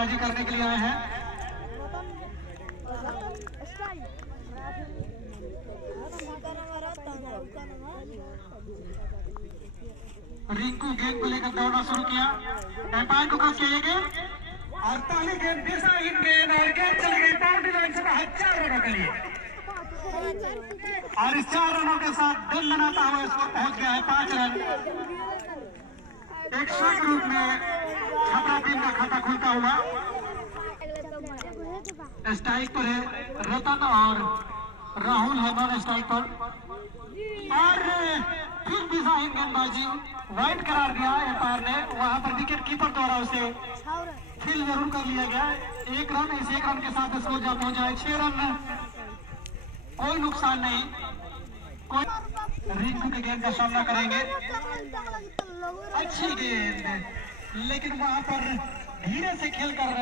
गेंदबाजी करने के लिए आए हैं। रिंकू गेंद को लेकर दौड़ना शुरू किया, एम्पायर को क्रॉस किया गेंद और पहली गेंद दिशाहीन गेंद और गेंद चली गई बाउंड्री लाइन से बाहर 4 रनों के लिए। और इस 4 रनों के साथ दिन बनाता हुआ स्कोर पहुंच गया है 5 रन। एक्स्ट्रा के रूप में छपरा टीम का खाता खुलता हुआ। स्ट्राइक पर है रतन और राहुल है नॉन स्ट्राइक पर। और फिर दिशाहीन गेंदबाजी वाइड करार दिया एम्पायर ने, वहां पर विकेट कीपर द्वारा उसे फील्ड जरूर कर लिया गया। 1 रन, इस 1 रन के साथ स्कोर जा पहुंचा है 6 रन, कोई नुकसान नहीं। कोई रिंकू के गेंद का सामना करेंगे, अच्छी गेंद, लेकिन वहां पर धीरे से खेलकर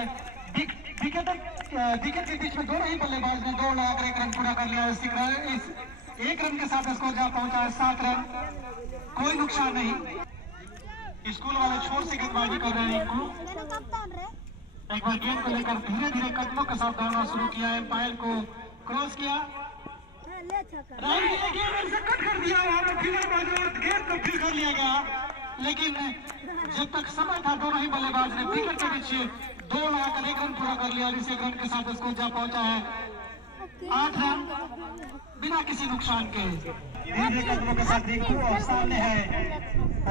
विकेट के बीच में दोनों ही बल्लेबाज ने दौड़ लगाकर 1 रन पूरा कर लिया। इस 1 रन के साथ स्कोर जा पहुंचा है 7 रन, कोई नुकसान नहीं। स्कूल वाले छोर से गेंदबाजी कर रहे हैं रिंकू। एक बार गेंद को लेकर धीरे धीरे कदमों के साथ दौड़ना शुरू किया, एम्पायर को क्रॉस किया, गेंद से कट कर दिया, वहां पर फील्डर मौजूद, गेंद को फिर कर लिया गया। लेकिन जब तक समय था दोनों ही बल्लेबाज ने विकेट के बीच दौड़ लगाकर 1 रन पूरा कर लिया। इस 1 रन के साथ स्कोर जा पहुंचा है 8 रन बिना किसी नुकसान के। धीरे कदमों के साथ रिंकू और सामने है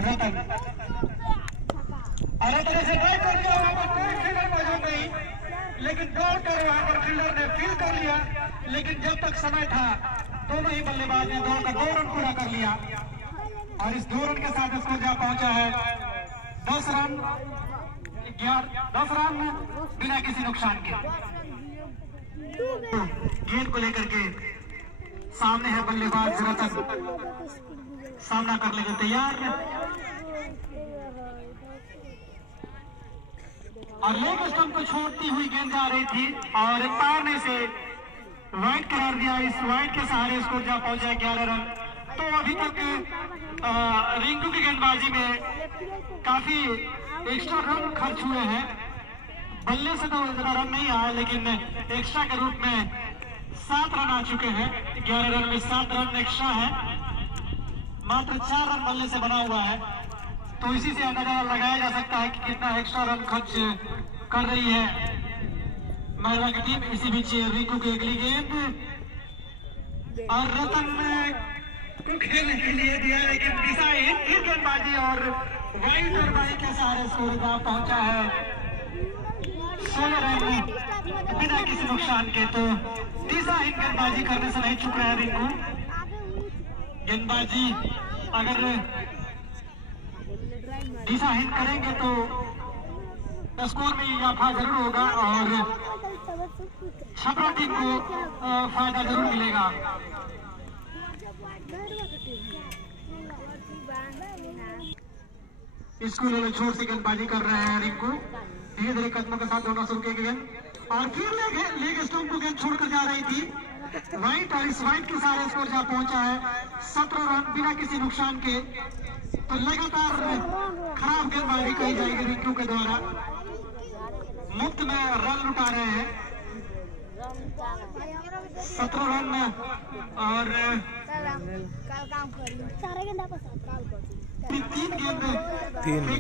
रतन। और रतन से ड्राइव कर दिया, वहां पर कोई फील्डर मौजूद नहीं, लेकिन दौड़ कर वहां पर फील्डर ने फील्ड कर लिया। लेकिन जब तक समय था दोनों ही बल्लेबाज ने दौड़ कर 2 रन पूरा कर लिया। और इस 2 रन के साथ स्कोर जा पहुंचा है 10 रन, 10 रन बिना किसी नुकसान के। गेंद को लेकर के सामने है बल्लेबाज रतन, सामना करने के तैयार। और लेग स्टंप को छोड़ती हुई गेंद जा रही थी और एम्पायर ने इसे वाइड करार दिया। इस वाइड के सहारे स्कोर जा पहुंचा 11 रन। तो अभी तक रिंकू की गेंदबाजी में काफी एक्स्ट्रा रन खर्च हुए हैं। बल्ले से तो ज्यादा रन नहीं आया, लेकिन एक्स्ट्रा के रूप में 7 रन आ चुके हैं। 11 रन में 7 रन एक्स्ट्रा है, मात्र 4 रन बल्ले से बना हुआ है। तो इसी से अंदाजा लगाया जा सकता है कि कितना एक्स्ट्रा रन खर्च कर रही है महिला की टीम। इसी बीच रिंकू की अगली गेंद और रतन को खेलने के लिए दिया, लेकिन दिशाहीन गेंदबाजी और वाइड गेंदबाजी के सहारे स्कोर पहुंचा है 16 रन बिना किसी नुकसान के। तो दिशाहीन गेंदबाजी करने से नहीं चूक रहा है रिंकू। गेंदबाजी अगर दिशाहीन करेंगे तो स्कोर में इजाफा जरूर होगा और छपरा टीम को फायदा जरूर मिलेगा। स्कूल वाले छोर से गेंदबाजी कर रहे हैं रिंकू, धीरे धीरे कदमों के साथ दौड़ना शुरू किया गेंद और फिर लेग स्टंप को गेंद छोड़कर जा रही थी वाइट, और इस वाइट के सारे स्कोर जा पहुंचा है 17 रन बिना किसी नुकसान के। तो लगातार खराब गेंदबाजी की जाएगी रिंकू के द्वारा, मुफ्त में रन लुटा रहे हैं। 17 रन और 3 गेंद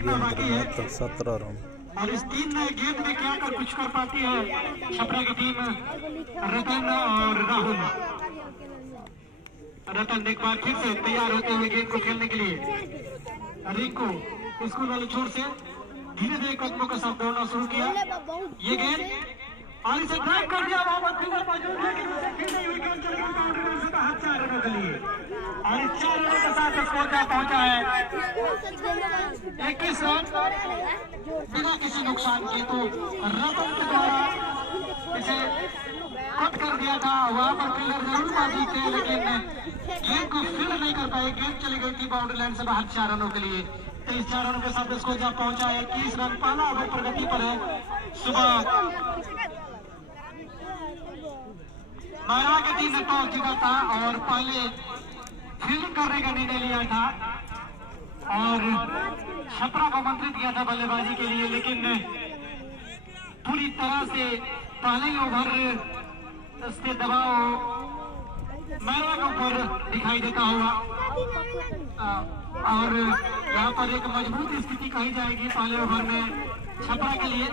बाकी है, 17 रन। और इस 3 गेंद में क्या कर कुछ कर पाती है छपरा की टीम। रतन और राहुल, रतन एक बार फिर से तैयार होते हुए गेंद को खेलने के लिए। रिंकू स्कूल वाले छोर से धीरे धीरे कदमों के साथ दौड़ना शुरू किया, ये गेंद और इसे ड्राइव कर दिया, वहां पर फील्डर मौजूद है, लेकिन उसे खेलने हुई गेंद चली गई बाउंड्री लाइन से बाहर 4 रनों के लिए। और इस 4 रनों के साथ स्कोर जा पहुंचा है 21 रन बिना किसी नुकसान के। तो रतन के द्वारा इसे कट कर दिया था, वहां पर फील्डर जरूर मौजूद थे, लेकिन गेंद को फील्ड नहीं कर पाए, गेंद चली गई थी बाउंड्री लाइन से बाहर 4 रनों के लिए। तो इस 4 रनों के साथ स्कोर जा पहुंचा है 21 रन। पहला ओवर प्रगति पर है। सुबह महिला की टीम ने टॉस जीता था और पहले फील्डिंग करने का निर्णय लिया था और छपरा को आमंत्रित किया था बल्लेबाजी के लिए, लेकिन पूरी तरह से पहले ओवर से दबाव मैरा के ऊपर दिखाई देता हुआ और यहाँ पर एक मजबूत स्थिति कही जाएगी पहले ओवर में छपरा के लिए।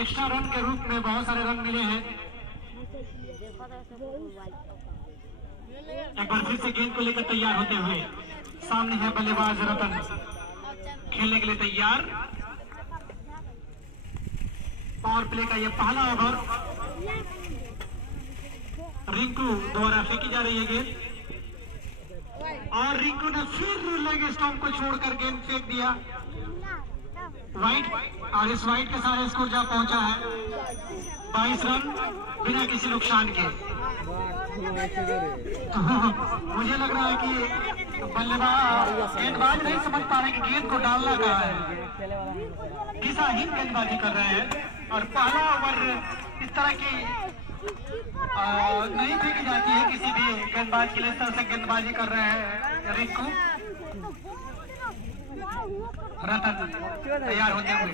एक्स्ट्रा रन के रूप में बहुत सारे रन मिले हैं। एक बार फिर से गेंद को लेकर तैयार होते हुए सामने है बल्लेबाज रतन, खेलने के लिए तैयार। पावर प्ले का यह पहला ओवर, रिंकू द्वारा फेंकी जा रही है गेंद और रिंकू ने फिर लेग स्टंप को छोड़कर गेंद फेंक दिया वाइड और इस वाइड के सारे स्कोर जा पहुंचा है 22 रन बिना किसी नुकसान के। मुझे लग रहा है कि गेंदबाज नहीं समझ पा रहे कि गेंद को डालना कहाँ है, दिशाहीन गेंदबाजी कर रहे हैं और पहला ओवर इस तरह की नहीं फेंकी जाती है किसी भी गेंदबाज के लिए। इस तरह से गेंदबाजी कर रहे हैं रिंकू। रतन तैयार होते हुए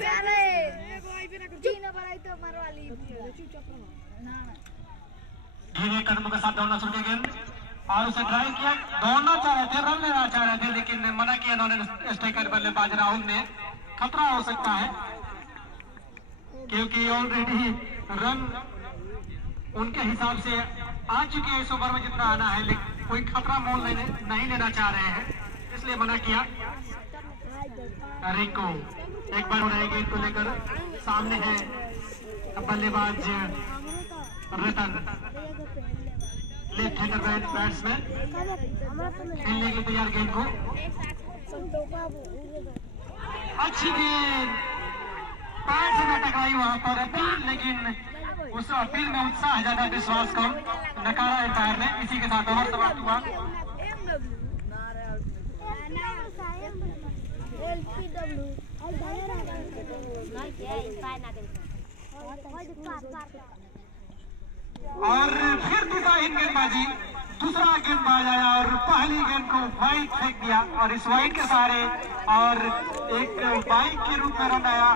धीरे कदमों के साथ दौड़ना शुरू किया गेंद और उसे ड्राइव किया। दौड़ना चाह रहे थे, रन लेना चाह रहे थे, लेकिन मना किया उन्होंने स्ट्राइकर बल्लेबाज राहुल ने। खतरा हो सकता है क्योंकि ऑलरेडी रन उनके हिसाब से आ चुके हैं इस ओवर में जितना आना है, लेकिन कोई खतरा मोल नहीं लेना चाह रहे हैं, इसलिए मना किया। रिंकू एक बार उड़ाएगी इनको लेकर, सामने है बल्लेबाज रतन, लेफ्ट हैंडर बैट्समैन, खेलने के लिए तैयार गेंद को। अच्छी गेंद पैर से न टकराई वहां पर अपील, लेकिन उस अपील में उत्साह ज्यादा, विश्वास कम, नकारा एम्पायर ने। इसी के साथ ओवर समाप्त हुआ। और फिर दिशाहीन गेंदबाजी, दूसरा गेंदबाज आया और पहली गेंद को वाइड फेंक दिया और इस वाइड के सहारे और एक बाइक के रूप में रन आया,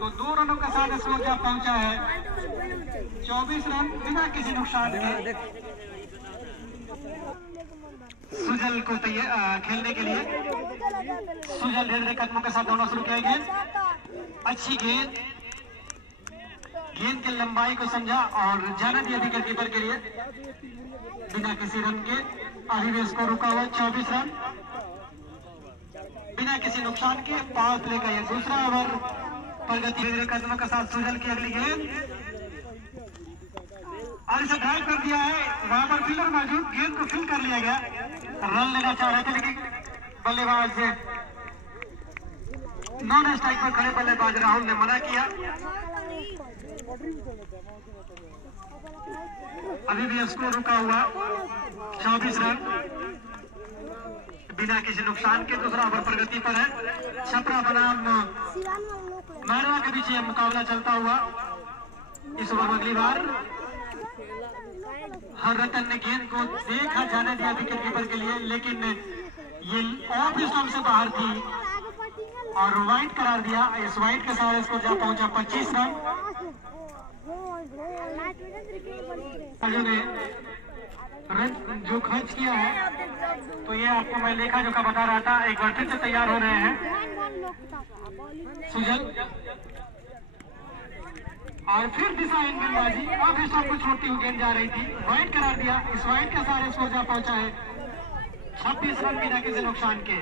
तो 2 रनों के साथ स्कोर जा पहुंचा है 24 रन बिना किसी नुकसान के। सुजल को खेलने के लिए सुजल धीरे कदमों के साथ दौड़ना शुरू किया। गेंद अच्छी गेंद, गेंद की लंबाई को समझा और जाना दिया विकेट कीपर के लिए बिना किसी रन के। अभी भी स्कोर रुका हुआ 24 रन बिना किसी नुकसान के। पावर प्ले का यह दूसरा ओवर, प्रगति धीरे कदमों के साथ सुजल की अगली गेंद और इसे ड्राइव कर दिया है। वहां पर फील्डर मौजूद, गेंद को फील्ड कर लिया गया। रन लेना चाह रहे थे लेकिन बल्लेबाज नॉन स्ट्राइक पर खड़े बल्लेबाज राहुल ने मना किया। अभी भी स्कोर रुका हुआ 24 रन बिना किसी नुकसान के। दूसरा ओवर प्रगति पर है। छपरा बनाम मैरवा के बीच यह मुकाबला चलता हुआ इस ओवर में अगली बार हर रतन ने गेंद को देखा, जाने दिया विकेट कीपर के लिए, लेकिन ये ऑफ स्टंप से बाहर थी और वाइड करार दिया। इस वाइड के साथ स्कोर जा पहुंचा 25 रन। ने रन जो खर्च किया है तो ये आपको मैं लेखा जोखा बता रहा था। एक बार फिर से तैयार हो रहे हैं सुजल और फिर दिशाहीन गेंदबाजी, अब स्टंप को छोड़ती हुई गेंद जा रही थी, वाइड करार दिया। इस वाइड के सारे स्कोर जा पहुंचा है 26 रन बिना किसी नुकसान के।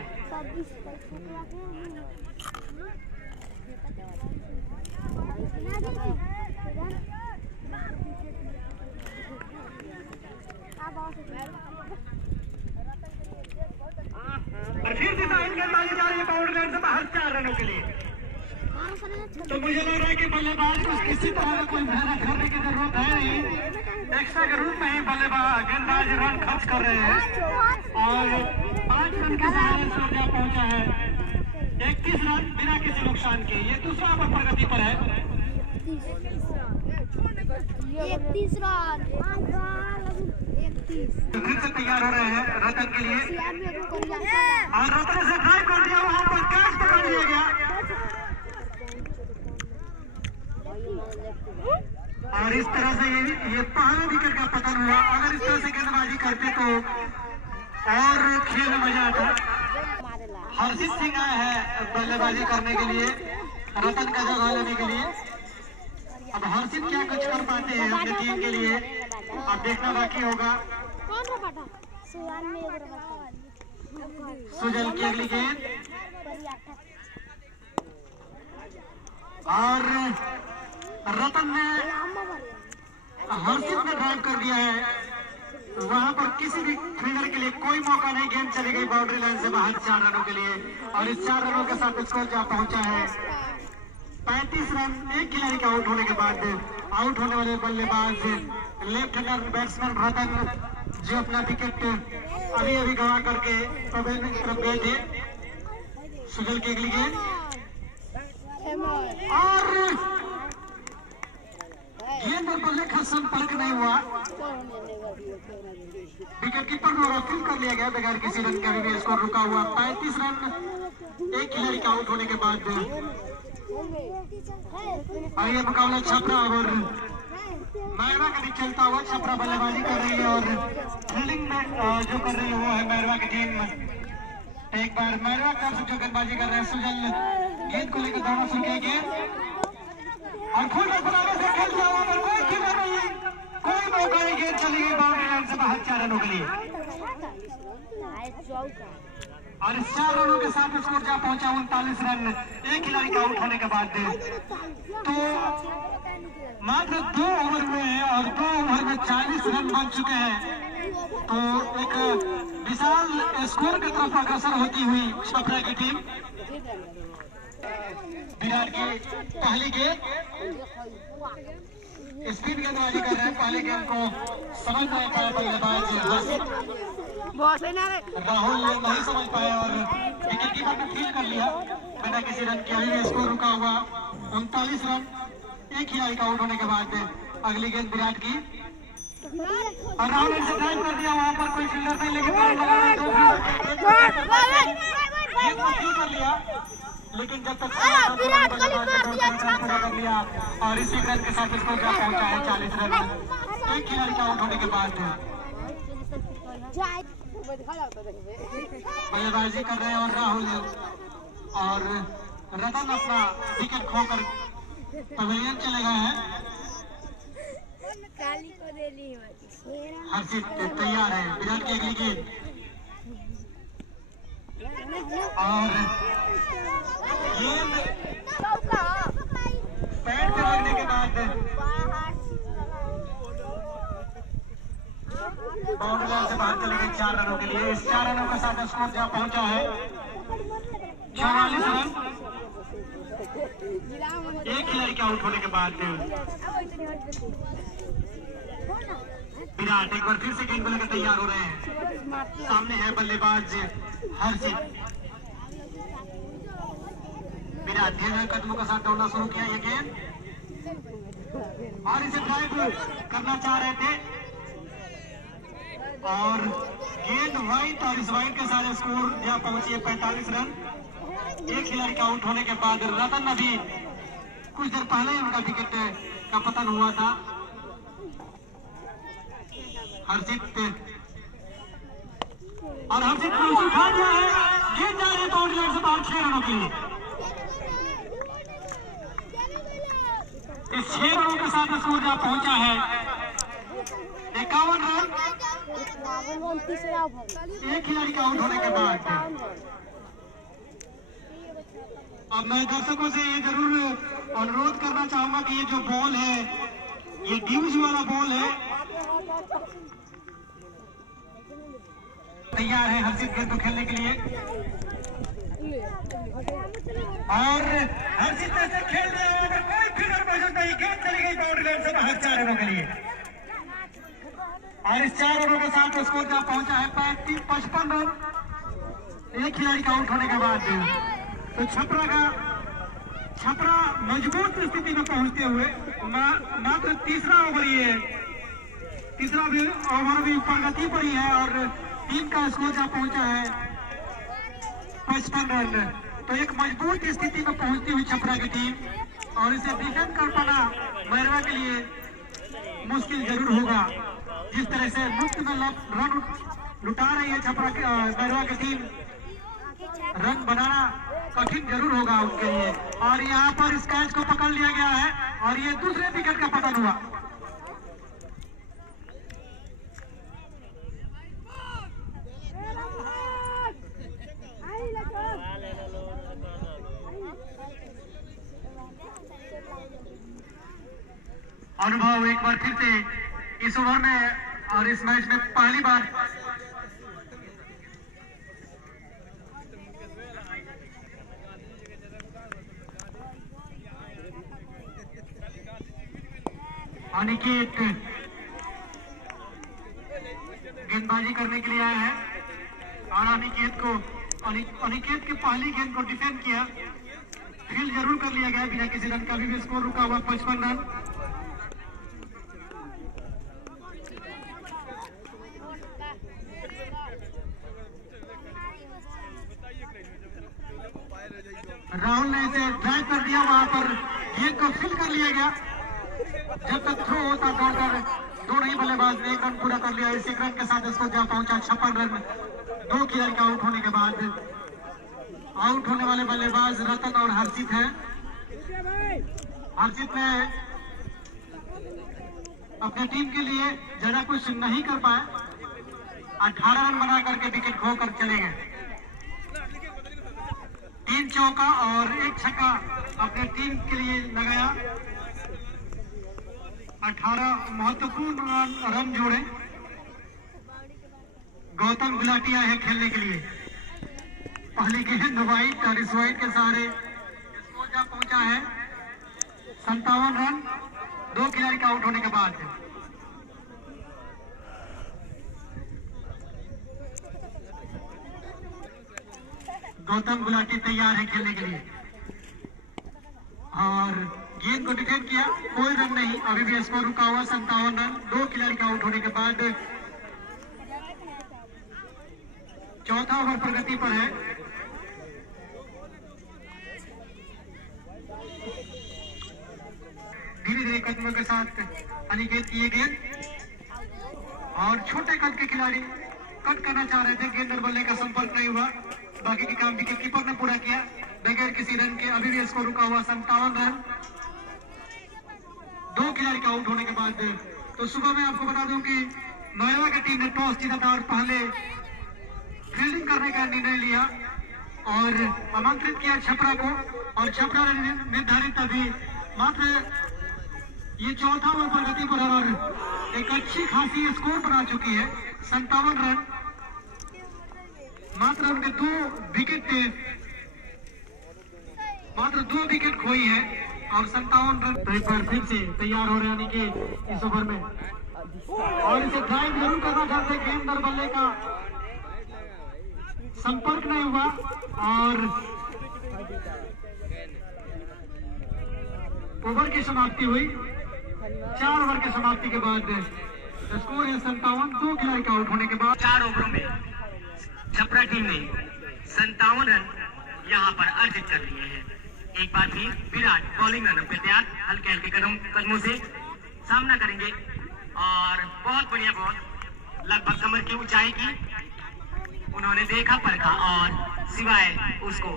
और फिर दिशाहीन गेंदबाजी जा रही है बाउंड्री लाइन से बाहर 4 रनों के लिए। तो मुझे लग रहा है कि बल्लेबाज को किसी तरह का कोई मेहनत करने की जरूरत है नहीं। एक्स्ट्रा के रूप में ही बल्लेबाज गेंदबाज रन खर्च कर रहे हैं और 5 रन के सहारे स्कोर जा पहुंचा है 31 रन बिना किसी नुकसान के। ये दूसरा ओवर प्रगति पर है। 31 रन फिर से तैयार हो रहे हैं रतन के लिए और रतन से ड्राइव कर दिया, वहां पर कैच पकड़ लिया गया। और इस तरह से ये पहला विकेट का पतन हुआ। अगर इस तरह से गेंदबाजी करते तो और खेल में मजा आता। हर्षित सिंह आए हैं बल्लेबाजी करने के लिए, रतन का जगह लेने के लिए। अब हर्षित क्या कुछ कर पाते हैं अपनी टीम के लिए, अब देखना बाकी होगा। सुजल की अगली गेंद और रतन ने हर्षित ने ड्राइव कर दिया है। वहां पर किसी भी फील्डर के लिए कोई मौका नहीं, गेंद चली गई बाउंड्री लाइन से बाहर 4 रनों के लिए। और इस 4 रनों के साथ स्कोर जा पहुंचा है 35 रन। एक खिलाड़ी के आउट होने के बाद आउट होने वाले बल्लेबाज लेफ्ट हैंडर बैट्समैन रतन, जो अपना विकेट अभी गवा करके पवेलियन की तरफ गए थे। सुजल की अगली गेंद और गेंद और बल्ले का संपर्क नहीं हुआ। विकेट कीपर द्वारा फील कर लिया गया बगैर किसी रन के। अभी स्कोर रुका हुआ 35 रन एक खिलाड़ी के आउट होने के बाद। और ये मुकाबला छपरा और मैरवा के बीच चलता हुआ। छपरा बल्लेबाजी कर रही है और फील्डिंग में जो कर रही है वो है मैरवा की टीम। एक बार मैरवा की तरफ से जो गेंदबाजी कर रहे हैं सुजल गेंद को लेकर दौड़ना शुरू किया गेंद और फुल बनाने से खेल दिया। वहां पर कोई खिलाड़ी नहीं, कोई मौका नहीं, गेंद चली गई बाउंड्री लाइन से बाहर 4 रनों के लिए। और इस 4 रनों के साथ स्कोर जा पहुंचा 39 रन एक खिलाड़ी का आउट होने के बाद। तो मात्र 2 ओवर हुए हैं और 2 ओवर में 40 रन बन चुके हैं। तो एक विशाल स्कोर की तरफ अग्रसर होती हुई छपरा की टीम। विराट की पहली गेंद स्पिन गेंदबाजी कर रहे हैं। पहले गेंद को समझ नहीं पाया बल्लेबाज राहुल नहीं समझ पाए और विकेट कीपर ने फील कर लिया बिना किसी रन के। अभी स्कोर रुका हुआ 39 रन एक खिलाड़ी का आउट होने के बाद। अगली गेंद विराट की और राहुल ने ड्राइव कर दिया। वहां पर कोई फील्डर नहीं, लेकिन कर लिया। लेकिन जब तक कर लिया और इसी रन के साथ स्कोर जा पहुंचा है 40 रन एक खिलाड़ी का आउट होने के बाद। बल्लेबाजी कर रहे हैं और राहुल और रतन अपना विकेट खोकर पवेलियन चले गए हैं। हर्षित तैयार है। विराट की अगली गेंद और गेंद पैड पे लगने के बाद बाउंड्री लाइन से बाहर चले गए 4 रनों के लिए। इस 4 रनों के साथ स्कोर जहां पहुंचा है 44 रन एक खिलाड़ी के आउट होने के बाद। विराट एक बार फिर से गेंद को लेकर तैयार हो रहे हैं। सामने है बल्लेबाज हर्षित। विराट धीरे कदमों के साथ दौड़ना शुरू किया ये गेंद और इसे ड्राइव करना चाह रहे थे और गेंद वाइड और इस वाइड के साथ स्कोर जहां पहुंची है 45 रन एक खिलाड़ी का आउट होने के बाद। रतन अभी कुछ देर पहले ही उनका विकेट का पतन हुआ था। हर्षित और हर्षित ने उसे उठा दिया है। गेंद जा रही है बाउंड्री लाइन से बाहर 6 रनों के लिए। इस 6 रनों के साथ स्कोर जहां पहुंचा है 51 रन एक खिलाड़ी का आउट होने के बाद। अब मैं दर्शकों से ये जरूर अनुरोध करना चाहूंगा कि ये जो बॉल है ये ड्यूज वाला बॉल है। तैयार है हर्षित गेंद को खेलने के लिए और हर्षित से खेल रहे हैं। कोई फिगर मौजूद नहीं, गेंद चली गई बाउंड्री लाइन से बाहर 4 रनों के लिए। और इस 4 रनों के साथ स्कोर जहां पहुंचा है 55 रन एक खिलाड़ी का आउट होने के बाद। तो छपरा मजबूत स्थिति में पहुंचते हुए मात्र तीसरा ओवर भी प्रगति पर ही है और टीम का स्कोर जहां पहुंचा है 55 रन। तो एक मजबूत स्थिति में पहुंचती हुई छपरा की टीम और इसे डिफेंड कर पाना मैरवा के लिए मुश्किल जरूर होगा। जिस तरह से मुफ्त में रन लुटा रही है छपरा मैरवा की टीम, रन बनाना कठिन जरूर होगा उनके लिए। और यहाँ पर इस कैच को पकड़ लिया गया है और ये दूसरे विकेट का पतन हुआ। अनुभव एक बार फिर से इस ओवर में और इस मैच में पहली बार अनिकेत गेंदबाजी करने के लिए आया है और अनिकेत की पहली गेंद को डिफेंड किया, फील्ड जरूर कर लिया गया बिना किसी रन का। भी स्कोर रुका हुआ 55 रन। राहुल ने इसे ड्राइव कर दिया, वहां पर गेंद को फील्ड कर लिया गया। जब तक थ्रो होता दौड़कर दो नहीं बल्लेबाज ने 1 रन पूरा कर लिया। इस 1 रन के साथ इसको जा पहुंचा 56 रन। 2 खिलाड़ी का आउट होने के बाद आउट होने वाले बल्लेबाज रतन और हर्षित हैं। हर्षित ने अपने टीम के लिए ज्यादा कुछ नहीं कर पाए, 18 रन बना करके विकेट खोकर चले गए। 3 चौका और 1 छक्का अपने टीम के लिए लगाया। 18 महत्वपूर्ण रन जोड़े। गौतम गुलाटिया है खेलने के लिए। पहली गेंद वाइट और इस वाइट के सहारे स्कोर जा पहुंचा है 57 रन 2 खिलाड़ी का आउट होने के बाद। गौतम गुलाटी तैयार है खेलने के लिए और गेंद को डिफेंड किया, कोई रन नहीं। अभी भी स्कोर रुका हुआ 57 रन 2 खिलाड़ी का आउट होने के बाद। चौथा ओवर प्रगति पर है। धीरे धीरे कदमों के साथ अनिकेत की गेंद और छोटे कद के खिलाड़ी कट करना चाह रहे थे, गेंद और बल्ले का संपर्क नहीं हुआ। बाकी के काम विकेट कीपर ने पूरा किया बगैर किसी रन के। अभी भी स्कोर रुका हुआ 57 रन 2 खिलाड़ी का आउट होने के बाद। तो सुबह में आपको बता दूं कि मैरवा की टीम ने टॉस जीता था और पहले फील्डिंग करने का निर्णय लिया और आमंत्रित किया छपरा को। और छपरा ने निर्धारित अभी मात्र ये चौथा ओवर प्रगति पर और एक अच्छी खासी स्कोर बना चुकी है 57 रन। मात्र उनके 2 विकेट खोई है और 57 रन। तो एक बार फिर से तैयार हो रहे हैं कि इस ओवर में और इसे ड्राइव जरूर करना चाहते। गेंद और बल्ले का संपर्क नहीं हुआ और ओवर की समाप्ति हुई। 4 ओवर की समाप्ति के बाद स्कोर है 57 2 खिलाड़ी का आउट होने के बाद। 4 ओवरों में छपरा टीम ने 57 रन यहां पर अर्जित कर लिए हैं। एक बार भी विराट बॉलिंग रन पे तैयार, हल्के हल्के कदमों से सामना करेंगे और बहुत बढ़िया बॉल लगभग कमर की ऊंचाई की उन्होंने देखा परखा और सिवाय उसको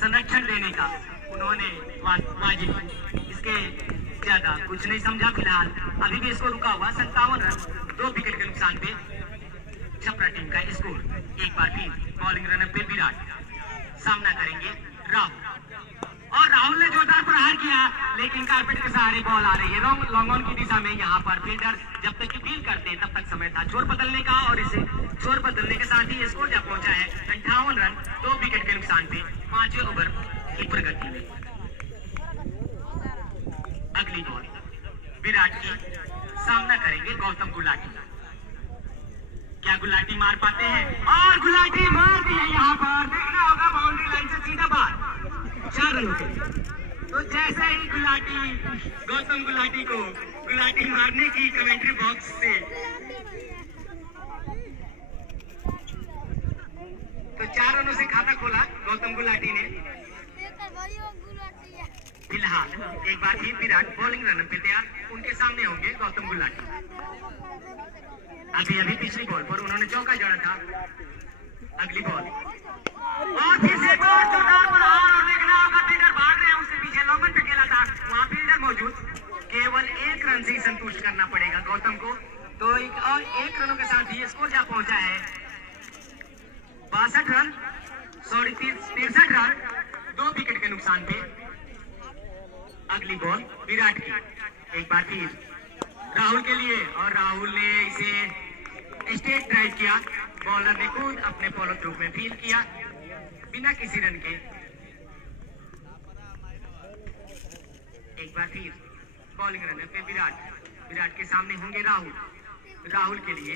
संरक्षण देने का उन्होंने वाजिब इसके ज्यादा कुछ नहीं समझा। फिलहाल अभी भी इसको रुका हुआ 57 रन 2 विकेट के नुकसान पे छपरा टीम का स्कोर। एक बार भी बॉलिंग रन पे विराट सामना करेंगे राहुल और राहुल ने जोरदार प्रहार किया लेकिन कारपेट के सहारे बॉल आ रही है लॉन्ग ऑन की दिशा में। यहाँ पर फील्डर जब तक फील करते तब तक समय था छोर बदलने का और इसे छोर बदलने के साथ ही स्कोर जा पहुंचा है 58 रन 2 विकेट के नुकसान पे 5वें ओवर की प्रगति में। अगली बॉल विराट की सामना करेंगे गौतम गुलाटी। क्या गुलाटी मार पाते हैं और गुलाटी मार दी है। यहाँ पर देखना होगा बाउंड्री लाइन से सीधा बाहर 4 रन के। तो जैसे ही गौतम गुलाटी को गुलाटी मारने की कमेंट्री बॉक्स से तो 4 रनों से खाता खोला गौतम गुलाटी ने। फिलहाल एक बार फिर विराट बॉलिंग रन पे तैयार, उनके सामने होंगे गौतम गुलाटी। अभी अभी पिछली बॉल पर उन्होंने चौका जड़ा था। अगली बॉल और फिर से जोरदार प्रहार और देखना होगा फील्डर भाग रहे हैं, उसके पीछे लॉन्गन पे खेला था, वहाँ फील्डर मौजूद। केवल 1 रन से ही संतुष्ट करना पड़ेगा गौतम को। तो एक रनों के साथ ही स्कोर जा पहुंचा है 62 रन, 63 रन, 2 विकेट के नुकसान पे। अगली बॉल विराट की, एक बार फिर राहुल के लिए, और राहुल ने इसे स्ट्रेट ड्राइव किया। बॉलर ने खुद अपने फॉलो थ्रू में फील्ड किया बिना किसी रन के। एक बार फिर बॉलिंग रन पे विराट के सामने होंगे राहुल के लिए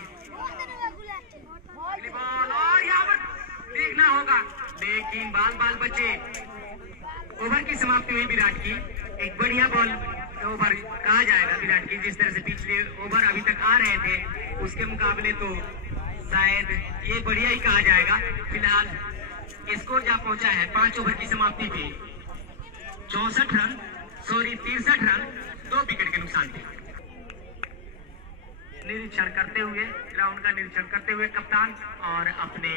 अगली बॉल, और यहाँ पर देखना होगा, लेकिन बाल बचे। ओवर की समाप्ति हुई विराट की। एक बढ़िया बॉल ओवर कहा जाएगा विराट की, जिस तरह से पिछले ओवर अभी तक आ रहे थे उसके मुकाबले तो शायद ये बढ़िया ही कहा जाएगा। फिलहाल स्कोर जा पहुंचा है 5 ओवर की समाप्ति पे 63 रन, 63 रन, 2 विकेट के नुकसान पे। निरीक्षण करते हुए, ग्राउंड का निरीक्षण करते हुए कप्तान और अपने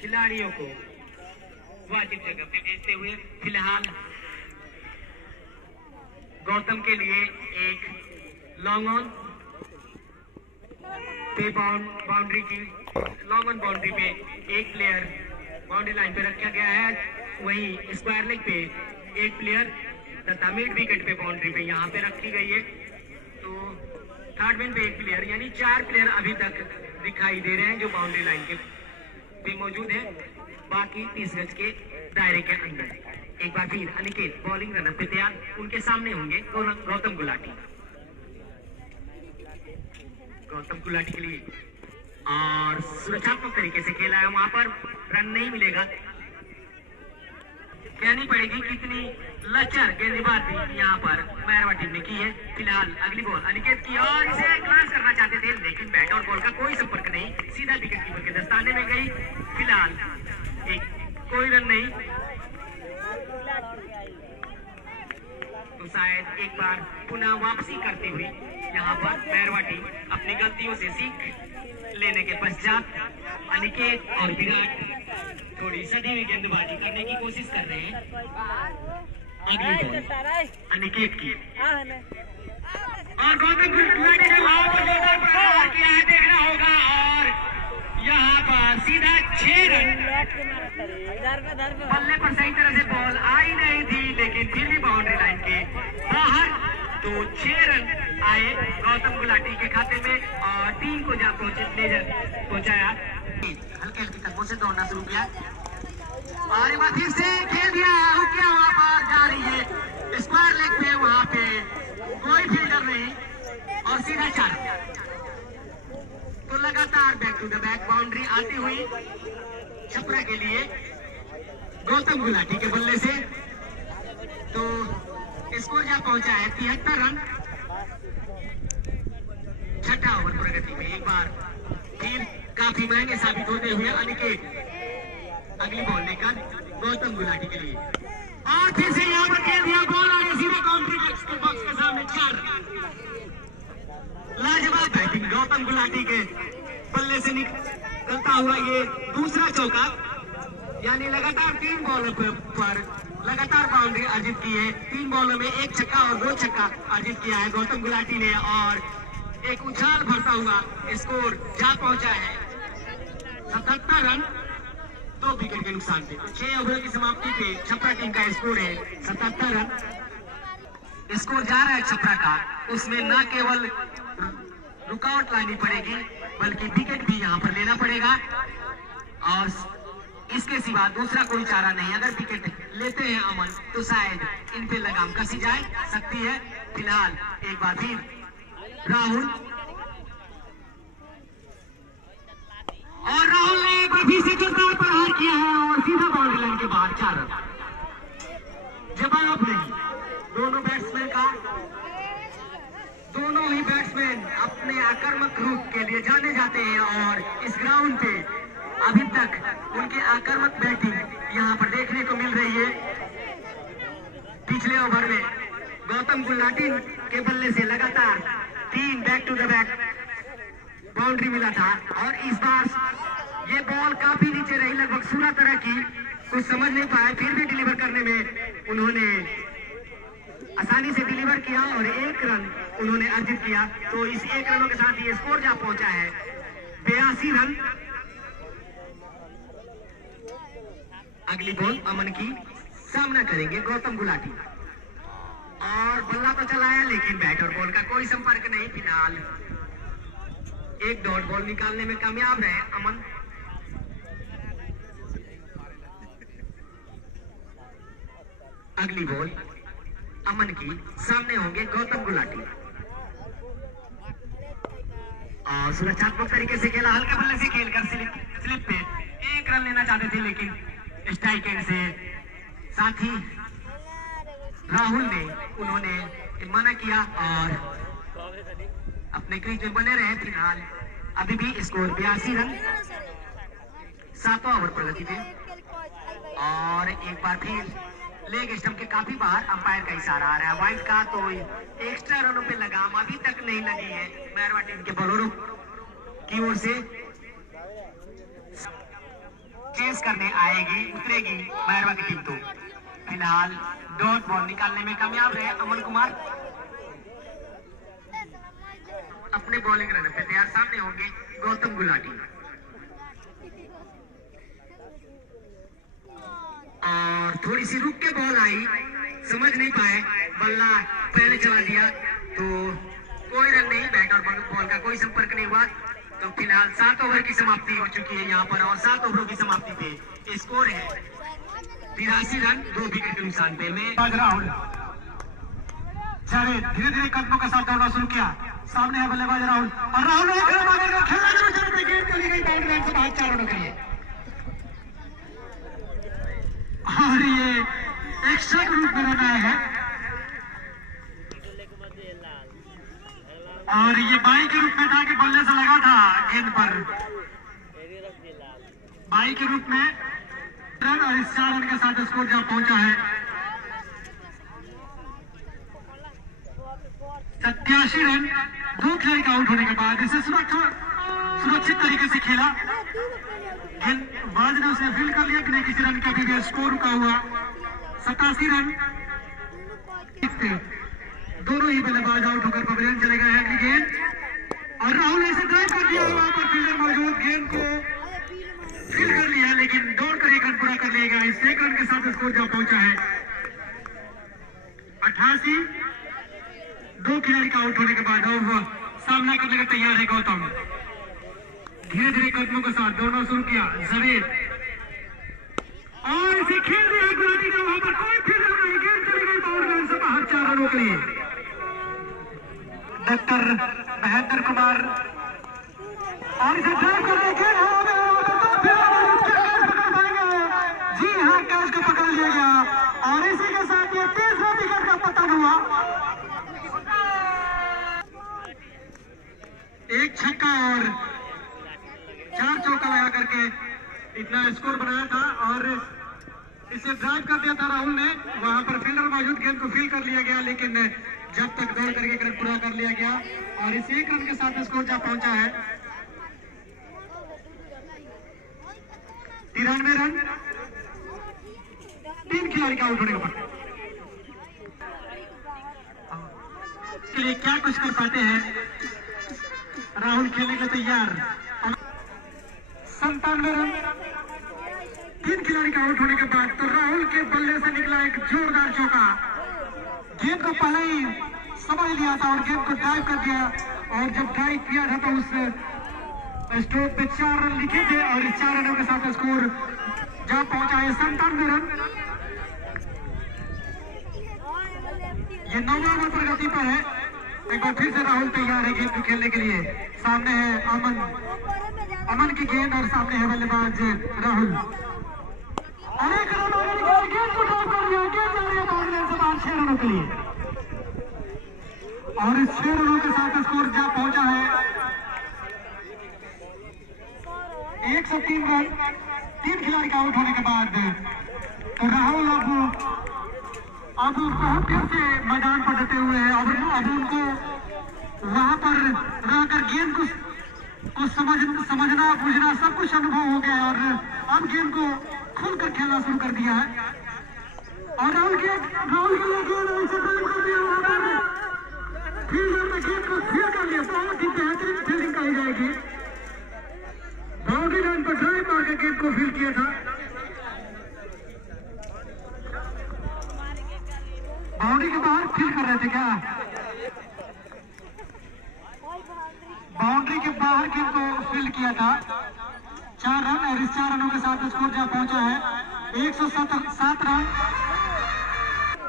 खिलाड़ियों को वाजिब जगह पे भेजते हुए फिलहाल गौतम के लिए एक लॉन्ग ऑन पे बाउंड्री की लॉन्ग ऑन बाउंड्री पे एक प्लेयर बाउंड्री लाइन पे रखा गया है, वहीं स्क्वायर लेग पे एक प्लेयर तथा मिड विकेट पे बाउंड्री पे यहाँ पे रखी गई है। तो थर्ड मैन पे एक प्लेयर, यानी 4 प्लेयर अभी तक दिखाई दे रहे हैं जो बाउंड्री लाइन के पे मौजूद है, बाकी 30 गज के दायरे के अंदर। एक बार फिर अनिकेत बॉलिंग रन पे तैयार, उनके सामने होंगे गौतम गुलाटी के लिए, और सुरक्षात्मक तरीके से खेला है, वहां पर रन नहीं मिलेगा। कहनी पड़ेगी कितनी लचर गेंदबाजी यहाँ पर मैरवा टीम ने की है। फिलहाल अगली बॉल अनिकेत की, और इसे ग्लांस करना चाहते थे लेकिन बैट और बॉल का कोई संपर्क नहीं, सीधा विकेट कीपर के दस्ताने में गई। फिलहाल कोई रन नहीं, तो शायद एक बार पुनः वापसी करते हुए यहाँ पर मैरवा टीम अपनी गलतियों से सीख लेने के पश्चात अनिकेत और विराट थोड़ी सदी हुई गेंदबाजी करने की कोशिश कर रहे हैं। अगली बॉल अनिकेत की, और गौतम गुलाटी ने वहां पर जोरदार प्रहार किया है, देखना होगा, और यहाँ पर सीधा 6 रन। बल्ले पर सही तरह से बॉल आई नहीं थी, लेकिन फिर भी बाउंड्री लाइन के बाहर, तो 6 रन आए गौतम गुलाटी के खाते में, और टीम को जा पहुंचाया। हल्के हल्के कदमों से दौड़ना शुरू किया, और एक बार फिर से खेल दिया, रुकिया वहां पर जा रही है स्क्वायर लेग पे, वहां पे कोई फील्डर नहीं, और सीधा 4। तो लगातार back to the back boundary आती हुई छपरा के लिए गौतम गुलाटी के बल्ले से। तो स्कोर जा पहुंचा है 73 रन, 6ठा ओवर प्रगति में। एक बार फिर काफी महंगे साबित होते हुए अनिकेत अगली बॉल लेकर गौतम गुलाटी के लिए, और फिर से यहाँ पर खेल दिया, बॉल आ रही सीधे बाउंड्री बॉक्स के सामने 4। लाजवाब बैटिंग गौतम गुलाटी के बल्ले से निकलता हुआ ये दूसरा चौका, यानी लगातार 3 बॉलों पर लगातार बाउंड्री अर्जित की है। 3 बॉलों में 1 छक्का और 2 छक्का अर्जित किया है गौतम गुलाटी ने, और एक उछाल भरता हुआ स्कोर जा पहुंचा है 77 रन, 2 विकेट के नुकसान पे। 6 ओवर की समाप्ति पे छपरा टीम का स्कोर है 77 रन। स्कोर जा रहा है छपरा का, उसमें न केवल रुकावट लानी पड़ेगी बल्कि विकेट भी यहाँ पर लेना पड़ेगा, और इसके सिवा दूसरा कोई चारा नहीं। अगर विकेट लेते हैं अमन तो शायद इन पे लगाम कसी जा सकती है। फिलहाल एक बार फिर राहुल, और राहुल ने एक बार फिर से जोरदार प्रहार किया है, और सीधा बाउंड्री लाइन के बाहर 4 रन। जवाब नहीं दोनों बैट्समैन का, दोनों ही बैट्समैन अपने आक्रामक रूप के लिए जाने जाते हैं, और इस ग्राउंड पे अभी तक उनकी आक्रामक बैटिंग यहाँ पर देखने को मिल रही है। पिछले ओवर में गौतम गुलाटी के बल्ले से लगातार 3 back to the back boundary मिला था और इस बार ये बॉल काफी नीचे रही, लगभग 16 तरह की, कुछ समझ नहीं पाए, फिर भी डिलीवर करने में उन्होंने आसानी से डिलीवर किया और 1 रन उन्होंने अर्जित किया। तो इस 1 रनों के साथ ये स्कोर जा पहुंचा है 82 रन। अगली बॉल अमन की, सामना करेंगे गौतम गुलाटी और बल्ला तो चलाया लेकिन बैट और बॉल का कोई संपर्क नहीं। फिलहाल एक डॉट बॉल निकालने में कामयाब रहे अमन। अगली बॉल अमन की, सामने होंगे गौतम गुलाटी और सुरक्षात्मक तरीके से खेला, हल्के बल्ले से खेलकर स्लिप पे 1 रन लेना चाहते थे लेकिन स्ट्राइक एंड से साथ ही राहुल ने उन्होंने मना किया और अपने क्रीज में बने रहे। फिलहाल अभी भी स्कोर 82 रन, 7वां ओवर प्रगति पे और एक बार फिर लेग स्टंप के काफी बाहर अंपायर का इशारा आ रहा है वाइड का। तो एक्स्ट्रा रनों पे लगाम अभी तक नहीं लगी है मैरवा टीम के बॉलरों की ओर से। चेस करने आएगी, उतरेगी मैरवा की टीम। तो फिलहाल डॉट बॉल निकालने में कामयाब रहे अमन कुमार। अपने बॉलिंग रन पे तैयार, सामने होंगे गौतम गुलाटी और थोड़ी सी रुक के बॉल आई, समझ नहीं पाए, बल्ला पहले चला दिया तो कोई रन नहीं, बैट और बॉल का कोई संपर्क नहीं हुआ। तो फिलहाल 7 ओवर की समाप्ति हो चुकी है यहाँ पर और 7 ओवरों की समाप्ति पे स्कोर है 83 रन 2 विकेट के नुकसान पे। राहुल जावेद धीरे धीरे कदमों के साथ दौड़ना शुरू किया, सामने है बल्लेबाज राहुल और राहुल ने गेंद चली गई बाउंड्री लाइन से बाहर 4 रनों के लिए और ये एक्स्ट्रा के रूप में रन आया है और ये बाई के रूप में था कि बल्ले से लगा था गेंद पर, बाई के रूप में रन और इस 4 रन के साथ स्कोर जहां पहुंचा है 87 रन। 2 खिलाड़ी का आउट होने के बाद इसे सुरक्षित तरीके से खेला, गेंदबाज ने उसे फील्ड कर लिया कि नहीं किसी रन का भी स्कोर रुका हुआ। 87 रन, दोनों ही बल्लेबाज आउट होकर पवेलियन चले गए हैं। गेंद और राहुल ने इसे ड्राइव कर दिया, वहां पर फील्डर मौजूद, गेंद को फील्ड कर लिया लेकिन दौड़कर 1 रन पूरा कर लिया गया। इस 1 रन के साथ स्कोर जहां पहुंचा है 88। 2 खिलाड़ी का आउट होने के बाद अब सामना करने का तैयार है गौतम। धीरे धीरे कदमों के साथ दौड़ना शुरू किया जवेद और इसे खेल दिया गुलाटी ने, वहां पर कोई फील्डर नहीं, गेंद चली गई बाउंड्री लाइन से बाहर 4 रनों के लिए। डॉक्टर महेंद्र कुमार और इसे ड्राइव कर रहे जी हाँ, कैच को पकड़ लिया गया और इसी के साथ ये 30वां विकेट का पतन हुआ। 1 छक्का और 4 चौका लगा करके इतना स्कोर बनाया था और इसे ड्राइव कर दिया था राहुल ने, वहां पर फील्डर मौजूद, गेंद को फील्ड कर लिया गया लेकिन जब तक दौड़ करके 1 रन पूरा कर लिया गया और इस 1 रन के साथ स्कोर जहां पहुंचा है 93 रन। 3 खिलाड़ी का आउट होने के बाद के लिए क्या कुछ कर पाते हैं। राहुल खेलने को तैयार, 97 रन। 3 खिलाड़ी का आउट होने के बाद तो राहुल के बल्ले से निकला एक जोरदार चौका, गेंद को पहले ही समझ लिया था और गेंद को ड्राइव कर दिया और जब ड्राइव किया था तो उस स्ट्रोक पे 4 रन लिखे थे और इस 4 रनों के साथ स्कोर जहां पहुंचा है 97 रन। ये 9वां ओवर प्रगति पर है। एक बार फिर से राहुल तैयार है गेंद को खेलने के लिए, सामने है अमन की गेंद और सामने है बल्लेबाज राहुल। अनेक रन गेंद को ड्राइव कर दिया, गेंद जा रही है बाउंड्री लाइन से बाहर 6 रनों के लिए और इस 6 रनों के साथ स्कोर जहां पहुंचा है 103 रन। 3 खिलाड़ी का आउट होने के बाद तो राहुल अब अब बहुत देर से मैदान पर डटे हुए हैं। अब उनको वहां पर रहकर गेम को समझना बुझना सब कुछ अनुभव हो गया और अब गेम को खुलकर खेलना शुरू कर दिया है। और राहुल के लिए गेम कर दिया, वहां पर फील्डर ने गेम को फील कर लिया। बहुत ही बेहतरीन फील्डिंग कही जाएगी। बाउंड्री लाइन पर ड्राइव मार के गेम को फील किया था। बाउंड्री के बाहर फील कर रहे थे क्या? बाउंड्री के बाहर गेम को फील किया था। 4 रन और इस 4 रनों के साथ स्कोर जहां पहुंचा है 107 रन।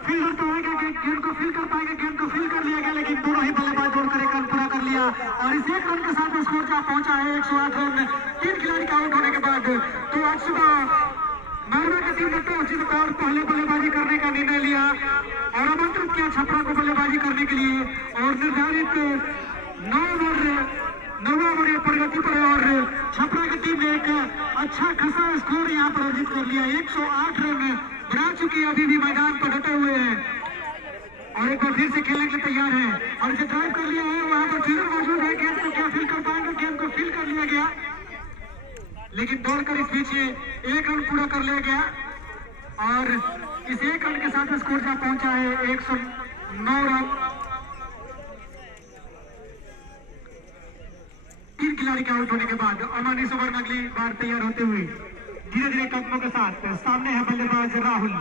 फील्डर तो आएगा गेम को फील कर पाएंगे, गेम को फील कर लिया गया, लेकिन दोनों ही बल्लेबाज जोड़कर 1 रन पूरा कर लिया और इस 1 रन के साथ स्कोर जहां पहुंचा है 108 रन। 3 खिलाड़ी का आउट होने के बाद तो आज सुबह मैरवा की टीम ने टॉस जीतकर पहले बल्लेबाजी करने का निर्णय लिया और आमंत्रित किया छपरा को बल्लेबाजी करने के लिए और निर्धारित 9 ओवर प्रगति पर और छपरा की टीम ने एक अच्छा खासा स्कोर यहां पर अर्जित कर लिया। 108 रन बना चुकी है, अभी भी मैदान पर डटे हुए हैं और एक बार फिर से खेलने के लिए तैयार है और इसे ड्राइव कर लिया है। वहां पर फील्डर मौजूद है, गेंद को क्या फील कर पाएंगे? गेंद को फील कर लिया गया, लेकिन दौड़कर इस बीच 1 रन पूरा कर लिया गया और इस 1 रन के साथ स्कोर जहां पहुंचा है 109 रन। 3 खिलाड़ी के आउट होने के बाद अमन इस ओवर में अगली बार तैयार होते हुए धीरे धीरे कदमों के साथ सामने है बल्लेबाज राहुल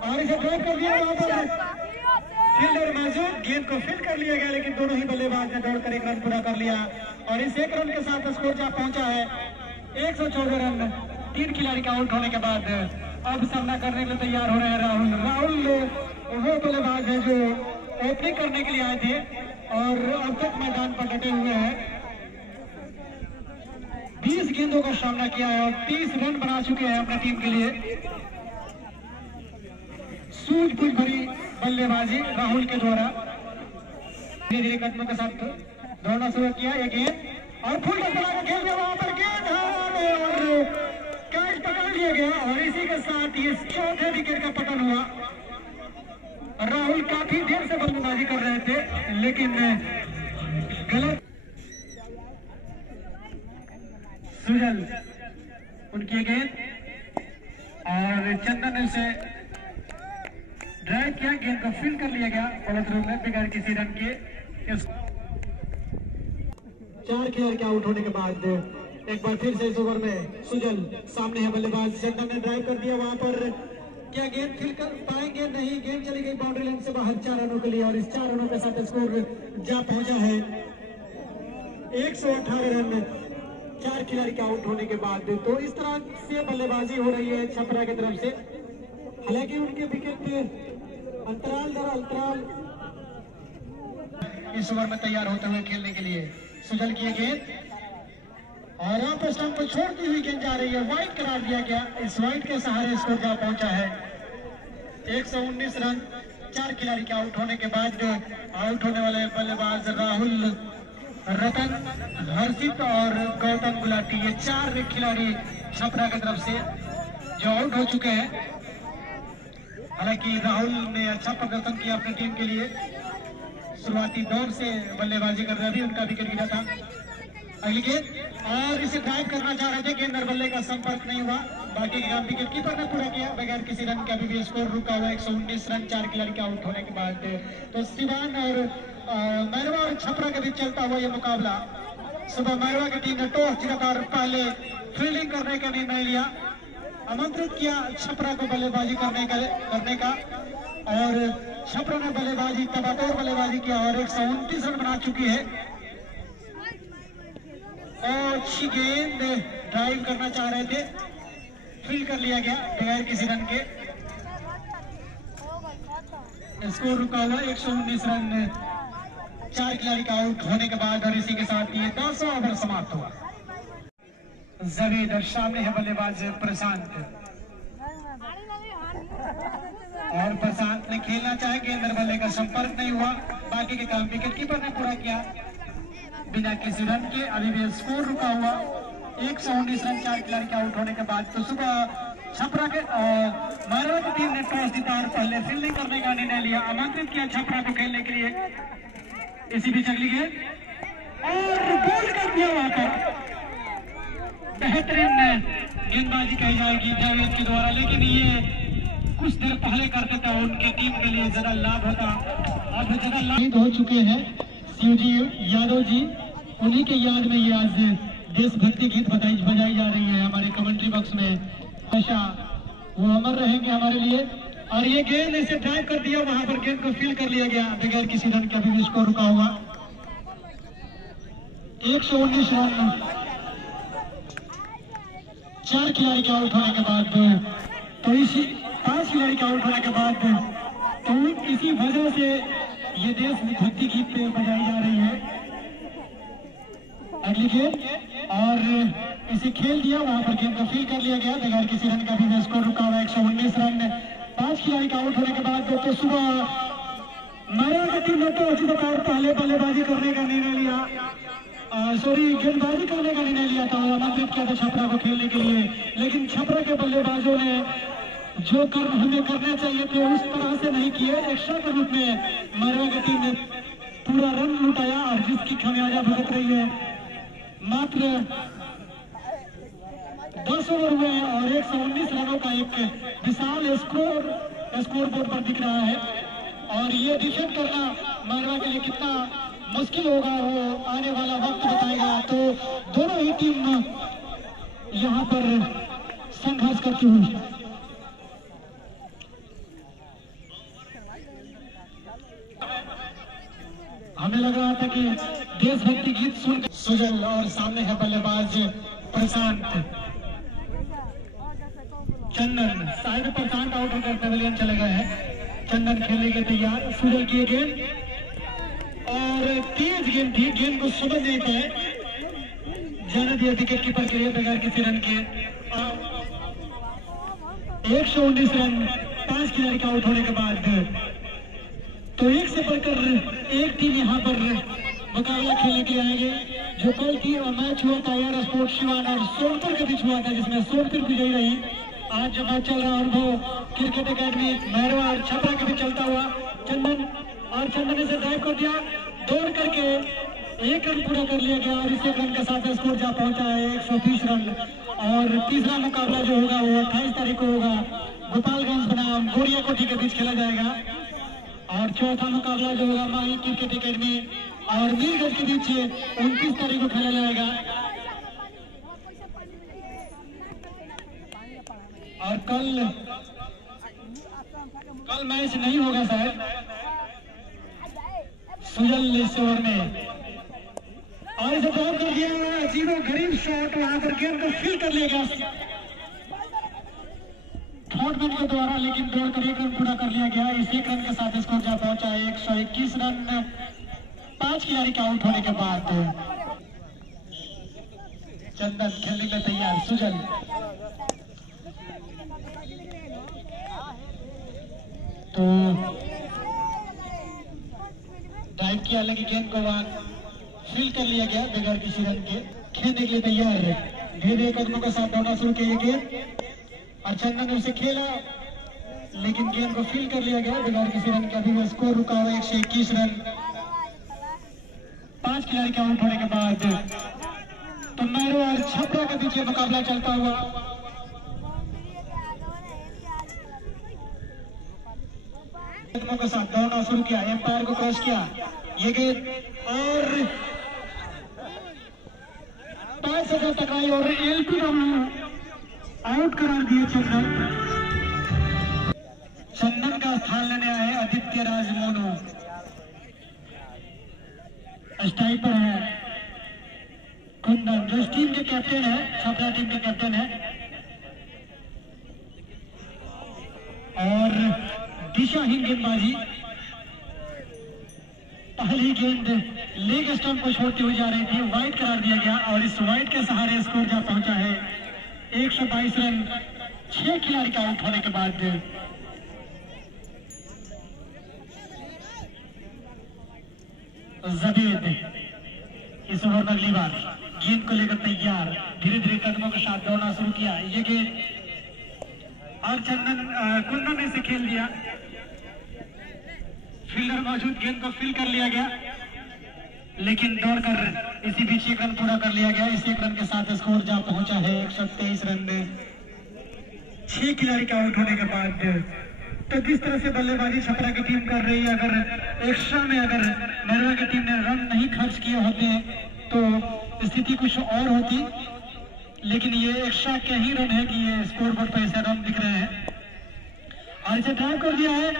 और इसे ड्राइव कर दिया। वहां पर फील्डर मौजूद, गेंद को फील कर लिया गया, लेकिन दोनों ही बल्लेबाज ने दौड़कर 1 रन पूरा कर लिया और इस 1 रन के साथ स्कोर जहां पहुंचा है 114 रन। 3 खिलाड़ी का आउट होने के बाद अब सामना करने के लिए तैयार हो रहे हैं राहुल वो बल्लेबाज है जो ओपनिंग करने के लिए आए थे और अब तक मैदान पर डटे हुए हैं। 20 गेंदों का सामना किया है और 30 रन बना चुके हैं अपनी टीम के लिए। सूझबूझ भरी बल्लेबाजी राहुल के द्वारा धीरे धीरे कदमों के साथ दौड़ना शुरू किया। ये गेंद और फुल टॉस बनाकर खेल दिया, वहां पर गेंद और कैच पकड़ लिया गया और इसी के साथ ये 4थे विकेट का पतन हुआ। राहुल काफी देर से बल्लेबाजी कर रहे थे लेकिन गलत सुजल उनकी गेंद और चंदन ने उसे ड्राइव किया, गेंद को फील कर लिया गया गलत रूप में बिगड़ किसी रन के। 4 खिलाड़ी के आउट होने के बाद एक बार फिर से इस ओवर में सुजल सामने है बल्लेबाज चंदन ने ड्राइव कर दिया। वहां पर क्या गेंद फील कर पाएंगे? नहीं, गेंद चली गई बाउंड्री लाइन से बाहर 4 रनों के लिए और इस 4 रनों के साथ स्कोर जा पहुंचा है 118 रन। 4 खिलाड़ी के आउट होने के बाद तो इस तरह से बल्लेबाजी हो रही है छपरा की तरफ से। हालांकि उनके विकेट अंतराल दर अंतराल इस ओवर में तैयार होते हुए खेलने के लिए सुजल की गेंद और यहाँ पर स्टंप को छोड़ती हुई गेंद जा रही है, वाइड करार दिया गया। इस वाइड के सहारे स्कोर जहां पहुंचा है 119 रन। 4 खिलाड़ी के आउट होने के बाद आउट होने वाले बल्लेबाज राहुल, रतन, हर्षित और गौतम गुलाटी, ये 4 खिलाड़ी छपरा की तरफ से जो आउट हो चुके हैं। हालांकि राहुल ने अच्छा प्रदर्शन किया अपनी टीम के लिए, शुरुआती दौर से बल्लेबाजी कर रहे थे, उनका विकेट गिरा था। अगली गेंद और इसे ड्राइव करना चाह रहे थे, गेंद और बल्ले का संपर्क नहीं हुआ। बाकी काम विकेट कीपर ने पूरा किया बगैर किसी रन के। अभी भी स्कोर रुका हुआ 119 रन 4 खिलाड़ी के आउट होने के बाद। तो सिवान और मैरवा और छपरा के बीच चलता हुआ यह मुकाबला। सुबह मैरवा की टीम ने टॉस जीतकर पहले फील्डिंग करने का निर्णय लिया, आमंत्रित किया छपरा को बल्लेबाजी करने का और छपरा ने बल्लेबाजी तबातौर बल्लेबाजी किया और 129 रन बना चुकी है। और अच्छी गेंद ड्राइव करना चाह रहे थे, फील कर लिया गया बगैर किसी रन के। स्कोर रुका हुआ 119 रन 4 खिलाड़ी का आउट होने के बाद और इसी के साथ ये 10वां ओवर समाप्त हुआ। जवेद और सामने है बल्लेबाज प्रशांत और प्रशांत ने खेलना चाहे, गेंद और बल्ले का संपर्क नहीं हुआ। बाकी के काम विकेट कीपर ने पूरा किया बिना किसी रन के। अभी भी स्कोर रुका हुआ 119 रन 4 खिलाड़ी के आउट होने के बाद। तो सुबह छपरा के मारवा की टीम ने टॉस जीता और पहले फील्डिंग करने का निर्णय लिया, आमंत्रित किया छपरा को खेलने के लिए। इसी बीच अगली गेंद और बॉल कर दिया वहां पर, बेहतरीन गेंदबाजी कही जाएगी जावेद के द्वारा, लेकिन ये कुछ देर पहले करते तो उनकी टीम के लिए ज्यादा लाभ होता। अब ज्यादा लाभ हो चुके हैं शिवजी यादव जी, उन्हीं के याद में ये आज देशभक्ति गीत बजाई जा रही है हमारे कमेंट्री बॉक्स में, हमेशा वो अमर रहेंगे हमारे लिए। और ये गेंद ऐसे ड्राइव कर दिया, वहां पर गेंद को फील कर लिया गया बगैर किसी रन के, अभी भी स्कोर रुका हुआ 119 रन 4 खिलाड़ी के आउट होने के बाद, तो इसी 5 खिलाड़ी के आउट होने के बाद, तो इसी वजह से ये देशभक्ति गीत पे बजाई जा रही है। अगली गेंद और इसे खेल दिया, वहां पर गेंद को फील कर लिया गया बगैर किसी रन का, भी स्कोर रुका हुआ 119 रन 5 खिलाड़ी का आउट होने के बाद। तो सुबह मारा की टीम ने तो उसी प्रकार पहले बल्लेबाजी करने का निर्णय लिया, सॉरी गेंदबाजी करने का निर्णय लिया था, आमंत्रित किया था छपरा को खेलने के लिए, लेकिन छपरा के बल्लेबाजों ने जो कर्म हमें करना चाहिए थे उस तरह से नहीं किए। एक्स्ट्रा के रूप में मारवा की टीम ने पूरा रन लुटाया और जिसकी खामियाजा भुगत रही है। मात्र 10 ओवर हुए हैं और 119 रनों का एक विशाल स्कोर बोर्ड पर दिख रहा है, और ये डिफेंड करना मारवा के लिए कितना मुश्किल होगा वो आने वाला वक्त बताएगा। तो दोनों ही टीम यहाँ पर संघर्ष करती हुई, हमें लग रहा था कि देशभक्ति गीत सुन सुजल, और सामने है बल्लेबाज प्रशांत चंदन, साइड प्रशांत आउट होकर पेविलियन चले गए हैं। चंदन खेलने के तैयार, सुजल की गेंद और तेज गेंद थी, गेंद को समझ नहीं पाए, जाने दिया विकेट कीपर के लिए बगैर किसी रन के। 119 रन 5 खिलाड़ी का आउट होने के बाद, तो एक से बढ़कर एक टीम यहाँ पर मुकाबला खेलने के लिए आएंगे। जो कल की मैच हुआ था यार स्पोर्ट्स शिवान और सोनपुर के बीच हुआ था, जिसमें सोनपुर विजयी रही। आज जो मैच चल रहा है अनुभव क्रिकेट एकेडमी मैरवा और छपरा के बीच चलता हुआ, चंदन ने से ड्राइव कर दिया, दौड़ करके 1 रन पूरा कर लिया गया और इस 1 रन के साथ स्कोर जा पहुंचा है 120 रन। और तीसरा मुकाबला जो होगा वो 28 तारीख को होगा, गोपालगंज बनाम गोरिया कोठी के बीच खेला जाएगा। और चौथा मुकाबला जो होगा माही क्रिकेट एकेडमी और मीरगंज के बीच 29 तारीख को खेला जाएगा। और कल मैच नहीं होगा शायद, सुजल इस ओवर में, और इसे ड्राइव कर दिया, जीरो गरीब शॉट, वहां पर गेंद को फील कर लिया गया थॉटमैन के द्वारा, लेकिन दौड़कर 1 रन पूरा कर लिया गया। इस 1 रन के साथ स्कोर जा पहुंचा है 121 रन 5 खिलाड़ी के आउट होने के बाद। चंदन खेलने के तैयार, सुजल तो ड्राइव किया, लेकिन गेंद को वहां फील कर लिया गया बगैर किसी रन के। खेलने के लिए तैयार है, धीरे कदमों के साथ दौड़ना शुरू किया गेंद, और चंदन ने उसे खेला लेकिन गेंद को फील कर लिया गया बगैर किसी रन के। अभी स्कोर रुका हुआ 121 रन 5 खिलाड़ी के आउट होने के बाद। तो मैरो और छपरा के बीच मुकाबला चलता हुआ, कदमों के साथ दौड़ना शुरू किया, एम्पायर को क्रॉस किया, ये गेंद और पैर से टकराई और एलपीडब्ल्यू आउट करार दिए। चंदन का स्थान लेने आए आदित्य राज मोनू, स्ट्राइक पर है कुंदन जो इस टीम के कैप्टन है, छपरा टीम के कैप्टन है, और दिशाहीन गेंदबाजी। पहली गेंद लेग स्टंप को छोड़ती हुई जा रही थी, वाइड करार दिया गया और इस वाइड के सहारे स्कोर जा पहुंचा है 122 रन 6 खिलाड़ी का आउट होने के बाद। जबीद इस ओवर में अगली बार गेंद को लेकर तैयार, धीरे धीरे कदमों के साथ दौड़ना शुरू किया, ये गेंद और कुंदन ने इसे खेल दिया। फील्डर मौजूद, गेंद को फील कर लिया गया, लेकिन दौड़कर इसी बीच एक रन पूरा कर लिया गया। इस एक रन के साथ स्कोर जा पहुंचा है 123 रन में 6 खिलाड़ी के आउट होने के बाद। तो जिस तरह से बल्लेबाजी छपरा की टीम कर रही है, अगर एक्स्ट्रा में अगर नरवा की टीम ने रन नहीं खर्च किए होते तो स्थिति कुछ और होती, लेकिन ये एक्स्ट्रा के ही रन है कि ये स्कोर बोर्ड पर ऐसे रन दिख रहे हैं। और इसे ड्राइव कर दिया है,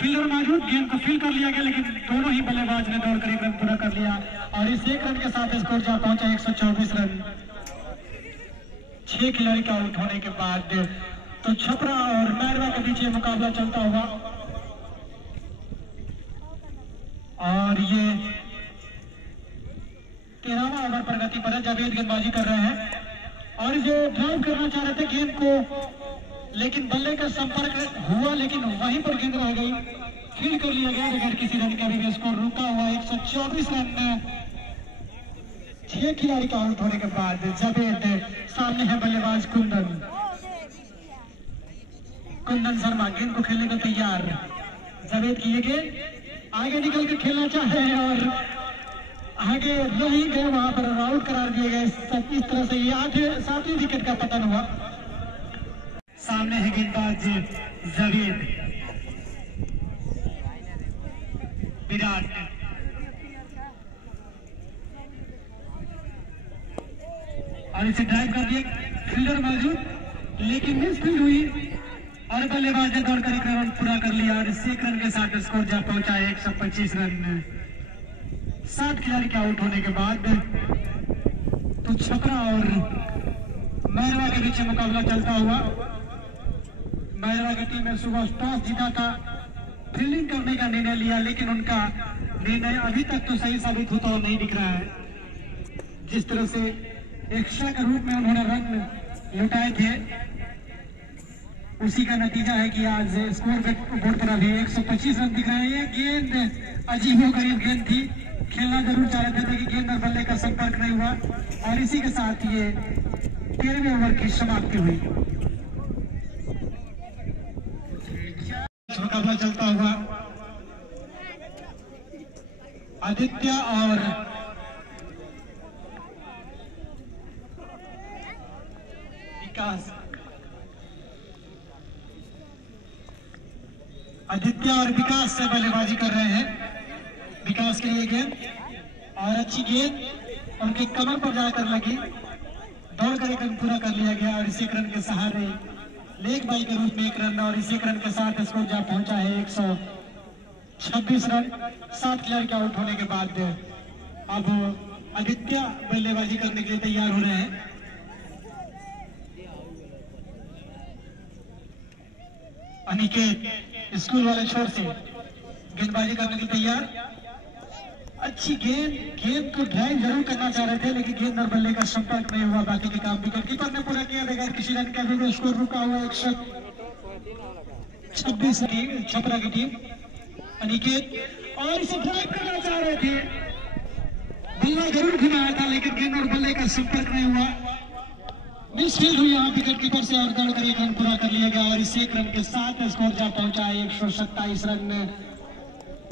फील्डर मौजूद, गेंद को फील कर लिया गया, लेकिन दोनों ही बल्लेबाज ने दौड़कर एक रन पूरा कर लिया और इस एक रन के साथ स्कोर जा पहुंचा 124 रन 6 खिलाड़ी का आउट होने के बाद। तो छपरा और मैरवा के बीच ये मुकाबला चलता हुआ और ये 13वां ओवर प्रगति पर है। जावेद गेंदबाजी कर रहे हैं और जो ड्राइव करना चाह रहे थे गेंद को, लेकिन बल्ले का संपर्क हुआ, लेकिन वहीं पर गेंद रह गई, फील्ड कर लिया गया बगैर किसी रन का भी। स्कोर रुका हुआ 124 रन में 6 खिलाड़ी का आउट होने के बाद। जावेद, सामने है बल्लेबाज कुंदन शर्मा, गेंद को खेलने को तैयार। जावेद की ये गेंद आगे निकल कर खेलना चाहे और आगे नहीं गए, वहां पर आउट करार दिए गए। इस तरह से ये 7वीं विकेट का पतन हुआ। सामने है गेंदबाज जावेद, विराट, और इसे ड्राइव कर दिया, फील्डर मौजूद लेकिन मिस फील्ड हुई और बल्लेबाज ने दौड़कर एक रन पूरा कर लिया और इस एक रन के साथ स्कोर जा पहुंचा 125 रन 7 खिलाड़ी के आउट होने के बाद। तो छपरा और मैरवा के बीच मुकाबला चलता हुआ। मैरवा की टीम ने सुबह टॉस जीता था, फील्डिंग करने का निर्णय लिया, लेकिन उनका निर्णय अभी तक तो सही साबित होता हुआ नहीं दिख रहा है। जिस तरह से एक्स्ट्रा के रूप में उन्होंने रन लुटाए थे, उसी का नतीजा है कि आज स्कोर बोर्ड पर अभी 125 रन दिख रहे हैं। ये गेंद अजीबोगरीब गेंद थी, खेलना जरूर चाह रहे थे कि गेंद और बल्ले का संपर्क नहीं हुआ और इसी के साथ ये 13वें ओवर की समाप्ति हुई। मुकाबला चलता हुआ आदित्य और विकास, से बल्लेबाजी कर रहे हैं। विकास के लिए गेंद और अच्छी गेंद उनके कमर पर जाकर लगी, दौड़कर एक रन पूरा कर लिया गया और इस एक रन के सहारे लेग बाई के रूप में एक रन और इस एक रन के साथ स्कोर जा पहुंचा है 126 रन 7 खिलाड़ी के आउट होने के बाद। अब आदित्य बल्लेबाजी करने के लिए तैयार हो रहे हैं। अनिकेत स्कूल वाले छोर से गेंदबाजी करने के लिए तैयार। अच्छी गेंद को ड्राइव जरूर करना चाह रहे थे, लेकिन गेंद और बल्ले का संपर्क नहीं हुआ। बाकी के काम विकेट कीपर ने पूरा किया बगैर किसी रन का भी। स्कोर रुका हुआ 126 छपरा की टीम। अनिकेत और इसे ड्राइव करना चाह रहे थे, बल्ला जरूर घुमाया था, लेकिन गेंद और बल्ले का संपर्क नहीं हुआ। मिसफील्ड हुई यहाँ विकेट कीपर से और दौड़कर एक रन पूरा कर लिया गया और इस एक रन के साथ स्कोर जा पहुंचा है 127 रन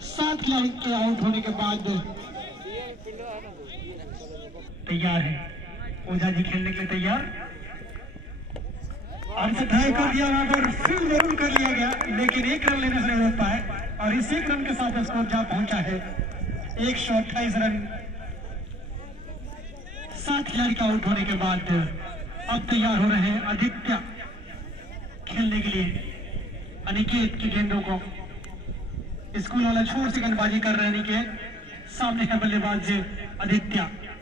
7 खिलाड़ी के आउट होने के बाद। तैयार है ओझा जी खेलने के लिए तैयार और इसे ड्राइव कर दिया, वहां पर फील्ड जरूर कर लिया गया, लेकिन एक रन लेने से नहीं हो पाए और इस एक रन के साथ स्कोर जा पहुंचा है 128 रन 7 खिलाड़ी का आउट होने के बाद। अब तैयार हो रहे हैं आदित्य खेलने के लिए। अनिकेत की गेंदों को स्कूल वाला छोर से गेंदबाजी कर रहे हैं अनिकेत। सामने है बल्लेबाज आदित्य।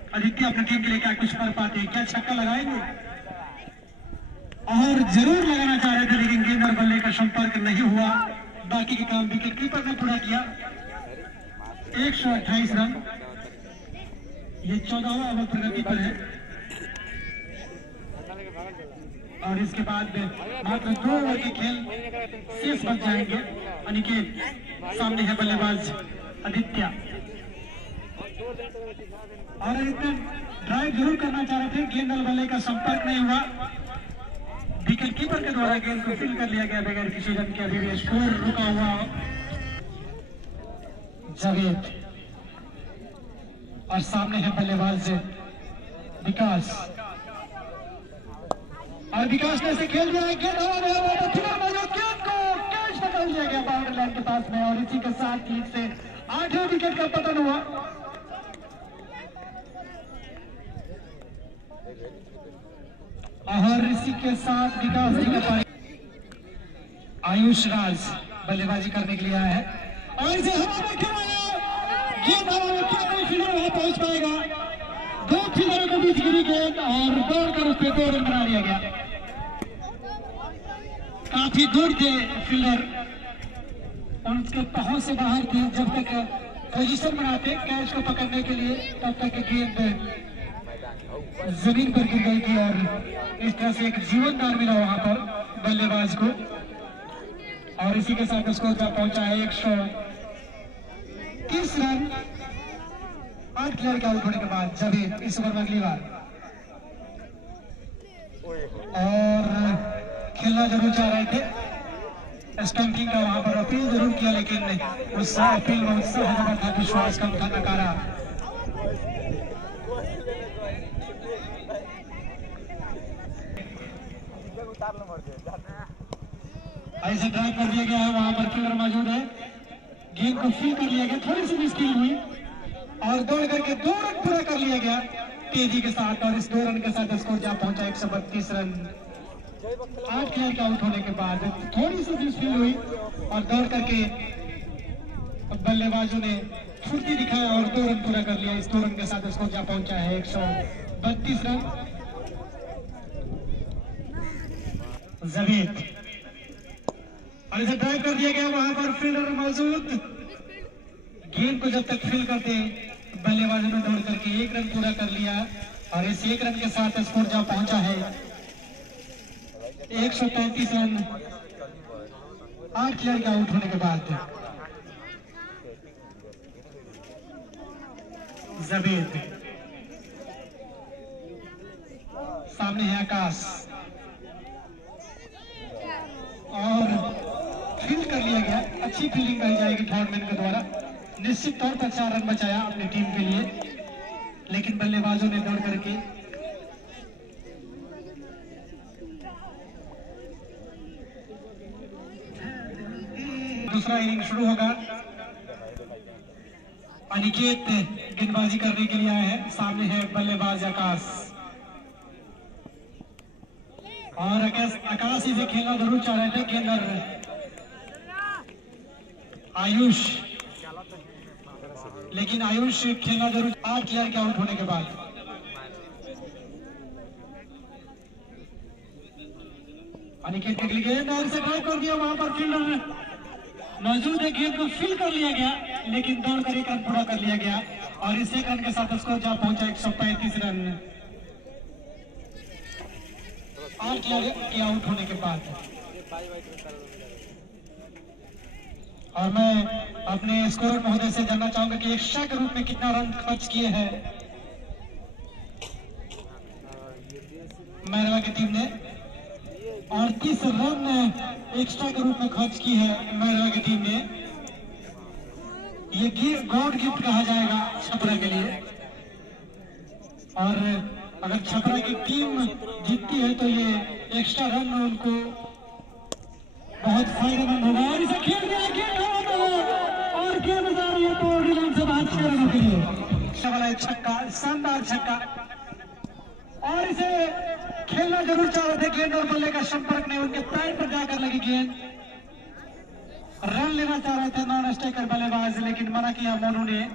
अपनी टीम के लिए क्या कुछ कर पाते हैं, क्या छक्का लगाएंगे और जरूर लगाना चाह रहे थे, लेकिन गेंद और बल्ले का संपर्क नहीं हुआ। बाकी के काम विकेट कीपर ने पूरा किया। 128 रन, ये 14वां ओवर प्रगति पर है और इसके बाद मात्र 2 ओवर के खेल शेष बच जाएंगे। अनिकेत, सामने है बल्लेबाज आदित्य और आदित्य ड्राइव जरूर करना चाह रहे थे, गेंद और बल्ले का संपर्क नहीं हुआ। विकेट कीपर के द्वारा गेंद को फील्ड कर लिया गया बगैर किसी रन के। अभी भी स्कोर रुका हुआ जावेद और सामने है बल्लेबाज विकास, और विकास ने से खेल दिया है। गेंद गेंद को कैच पकड़ लिया गया बाउंड्री लाइन के पास में, और इसी के साथ लीग से 8वें विकेट का पतन हुआ। और इसी के साथ विकास जी का आयुष राज बल्लेबाजी करने के लिए आया है, और इसे हवा में खिलाया, गेंद हवा में क्या कोई फील्डर वहां पहुंच पाएगा? 2 फील्डरों के बीच गिरी गेंद और दौड़कर उस पर 2 रन बना लिया गया। काफी दूर थे फील्डर, उनके पहुंच से बाहर थे। जब तक पोजीशन बनाते कैच को पकड़ने के लिए, तब तक गेंद जमीन पर गिर गई थी, और इस तरह से एक जीवनदान मिला वहां पर बल्लेबाज को। और इसी के साथ स्कोर पर पहुंचा है 130 रन 8 खिलाड़ी के आउट होने के बाद। जब इस ओवर में अगली बार और खेलना जरूर चाह रहे थे, स्टंपिंग का वहां पर अपील जरूर किया, लेकिन उस अपील में उत्साह जबरदस्त, विश्वास कम था, नकारा। ऐसे ड्राइव कर दिया गया है, वहां पर फील्डर मौजूद है, गेंद को फील कर लिया गया, थोड़ी सी मुश्किल हुई और दौड़ करके 2 रन पूरा कर लिया गया तेजी के साथ। और इस 2 रन के साथ स्कोर जा पहुंचा 132 रन 8 खिलाड़ी के आउट होने के बाद। थोड़ी सी मुश्किल हुई और दौड़ करके बल्लेबाजों ने फुर्ती दिखाया और 2 रन पूरा कर लिया। इस 2 रन के साथ स्कोर जा पहुंचा है 132 रन। जबीद, और इसे ड्राइव कर दिया गया, वहां पर फील्डर मौजूद, गेंद को जब तक फील करते बल्लेबाजों ने दौड़ करके 1 रन पूरा कर लिया, और इस 1 रन के साथ स्कोर जा पहुंचा है 135 रन 8 खिलाड़ी के आउट होने के बाद। जबीद, सामने है आकाश, और फील्ड कर लिया गया। अच्छी फील्डिंग करी जाएगी थॉर्डमैन के द्वारा। निश्चित तौर पर 4 रन बचाया अपनी टीम के लिए, लेकिन बल्लेबाजों ने दौड़ करके दूसरा इनिंग शुरू होगा। अनिकेत गेंदबाजी करने के लिए आए हैं, सामने है बल्लेबाज आकाश, और आकाश ही से खेलना जरूर चाह रहे थे। गेंदर आयुष, लेकिन आयुष खेलना जरूर 8 खिलाड़ी के आउट होने के बाद। अनिकेत के गेंद और से ड्राइव कर दिया, वहां पर फील्डर मौजूद है, गेंद को फील कर लिया गया, लेकिन दौड़कर 1 रन पूरा कर लिया गया, और इस 1 रन के साथ स्कोर जा पहुंचा 135 रन 8 खिलाड़ी के आउट होने के बाद। और मैं अपने स्कोर महोदय से जानना चाहूंगा कि एक्स्ट्रा के रूप में कितना रन खर्च किए हैं मैरवा की टीम ने। 38 रन एक्स्ट्रा के रूप में खर्च की है मैरवा की टीम ने। ये गॉड गिफ्ट कहा जाएगा छपरा के लिए, और अगर छपरा की टीम जीतती है तो ये एक्स्ट्रा रन उनको बहुत फायदेमंद होगा। और इसे खेल दिया, और गेंद जा रही है बाउंड्री लाइन से बाहर 6 रनों के लिए। शबला छक्का, शानदार छक्का, और इसे खेलना जरूर चाह रहे थे। गेंद और बल्ले का संपर्क नहीं, उनके पैर पर जाकर लगी गेंद। रन लेना चाह रहे थे नॉन स्ट्राइकर बल्लेबाज, लेकिन मना किया मोनू ने।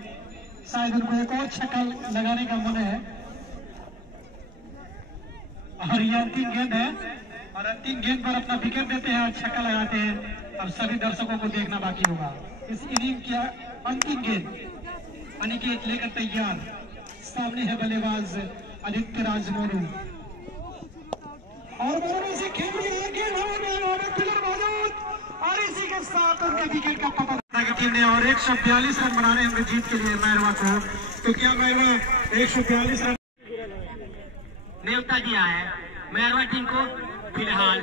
शायद उनको एक और छक्का लगाने का मन है, और यह अंतिम गेंद है, और अंतिम गेंद पर अपना विकेट देते हैं और छक्का लगाते हैं। अब सभी दर्शकों को देखना बाकी होगा। इस इनिंग की अंतिम गेंद अनिकेत लेकर तैयार, सामने है बल्लेबाज आदित्य राज मोनू, और मोनू से खेल रही है, गेंद मौजूद, और इसी के साथ उनके विकेट का पकड़ की टीम ने, और 142 रन बनाने होंगे जीत के लिए मैरवा को। तो क्या मैरवा 142 रन न्योता दिया है मैरवा टीम को फिलहाल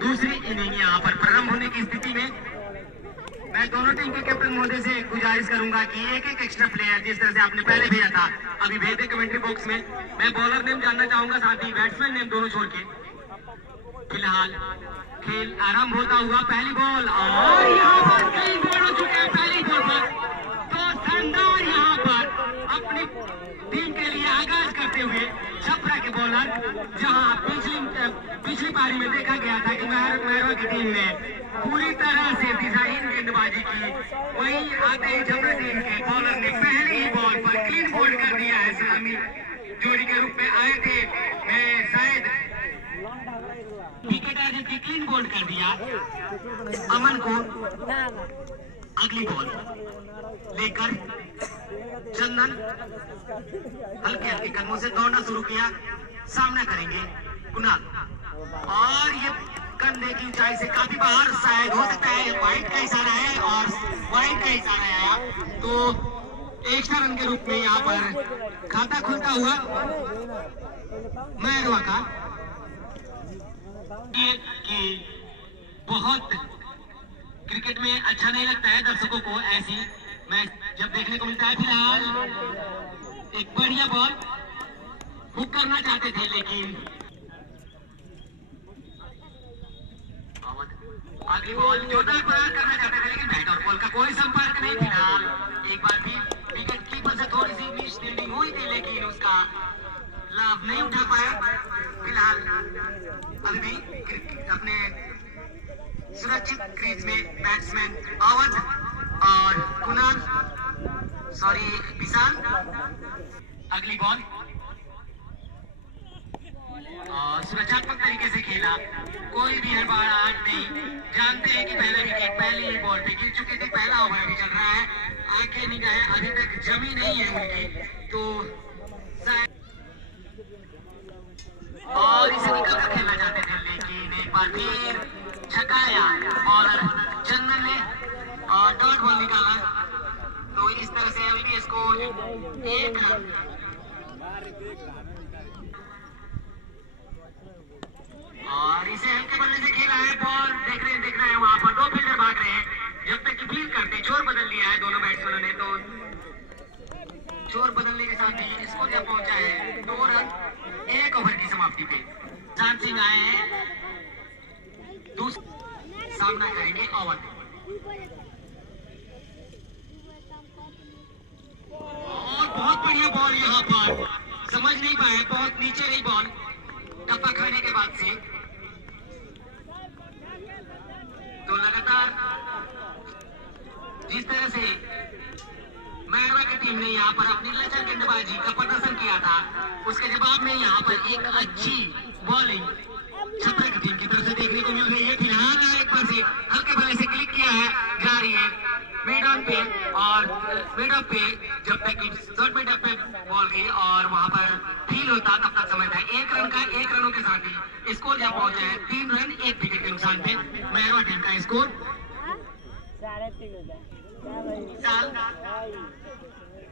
दूसरी इनिंग यहाँ पर प्रारंभ होने की स्थिति में मैं दोनों टीम के कैप्टन महोदय से गुजारिश करूंगा कि एक एक एक्स्ट्रा प्लेयर जिस तरह से आपने पहले भेजा था अभी भेज दे कमेंट्री बॉक्स में। मैं बॉलर नेम जानना चाहूंगा, साथ ही बैट्समैन नेम दोनों छोड़ के। फिलहाल खेल आरंभ होता हुआ पहली बॉल और यहाँ पर कई बॉल हो चुके हैं पहली बॉल पर। तो शानदार यहाँ पर अपनी टीम के लिए आगाज करते हुए छपरा के बॉलर, जहां पिछली पारी में देखा गया था कि मेहरवा की टीम ने पूरी तरह से दिशाहीन गेंदबाजी की, वहीं आते ही छपरा टीम के बॉलर ने पहली ही बॉल पर क्लीन बोल्ड कर दिया है। सलामी जोड़ी के रूप में आए थे, मैं शायद विकेट अर्जित की क्लीन बोल्ड कर दिया। अमन को अगली बॉल लेकर चंदन हल्के हल्के कदमों से दौड़ना शुरू किया। सामना करेंगे कुणाल और ये कंधे की ऊंचाई से काफी बाहर, शायद हो सकता है वाइड का इशारा है और वाइड का इशारा आया तो एक्स्ट्रा रन के रूप में यहाँ पर खाता खुलता हुआ मेहरवा का। कि बहुत क्रिकेट में अच्छा नहीं लगता है दर्शकों को ऐसी मैच जब देखने को मिलता है। फिलहाल एक बढ़िया बॉल हुक करना चाहते थे, लेकिन अगली बॉल जोरदार प्रहार करना चाहते थे, लेकिन बैट और बॉल का कोई संपर्क नहीं। फिलहाल एक बार भी विकेट कीपर से थोड़ी सी मिस फील्डिंग हुई थी, लेकिन उसका लाभ नहीं उठा पाया। फिलहाल अभी भी अपने सुरक्षित क्रीज में बैट्समैन अवध और कुणाल विशाल। अगली बॉल सुरक्षात्मक तरीके से खेला, कोई भी हड़बड़ाहट नहीं। जानते हैं कि पहला विकेट पहली ही बॉल पे गिर चुके थे, पहला ओवर अभी चल रहा है, आंखें निगाहें अभी तक जमी नहीं है उनकी, तो और इसे निकल कर खेलना चाहते थे, लेकिन एक बार फिर छकाया बॉलर चंदन ने और डॉट बॉल निकाला। तो इस तरह से अभी भी स्कोर 1 रन। और इसे हल्के बल्ले से खेला है, बॉल देख रहे हैं वहां पर 2 फील्डर भाग रहे हैं। जब तक कि फील्ड करते छोर बदल लिया है दोनों बैट्समैनों ने, तो छोर बदलने के साथ ही स्कोर जब पहुंचा है 2 रन 1 ओवर की समाप्ति पे। चांद सिंह आए हैं, सामना करेंगे अवध। और बहुत बढ़िया बॉल यहाँ पर, समझ नहीं पाए, बहुत नीचे रही बॉल टप्पा खाने के बाद से। तो लगातार जिस तरह से मेहरवा की टीम ने यहाँ पर अपनी लचर गेंदबाजी का प्रदर्शन किया था, उसके जवाब में यहाँ पर एक अच्छी बॉलिंग छपरा की टीम की तरफ से देखने को मिल रही है। फिलहाल एक बार से हल्के बल्ले से क्लिक किया है, जा रही है मिड ऑन पे, और मिड ऑफ पे जब तक शॉर्ट मिड ऑफ पे बॉल गई और वहां पर फील होता तब तक समझता है 1 रन का 1 रनों के साथ ही स्कोर जब पहुंचा है 3 रन 1 विकेट के नुकसान पे मेहरवा टीम का स्कोर।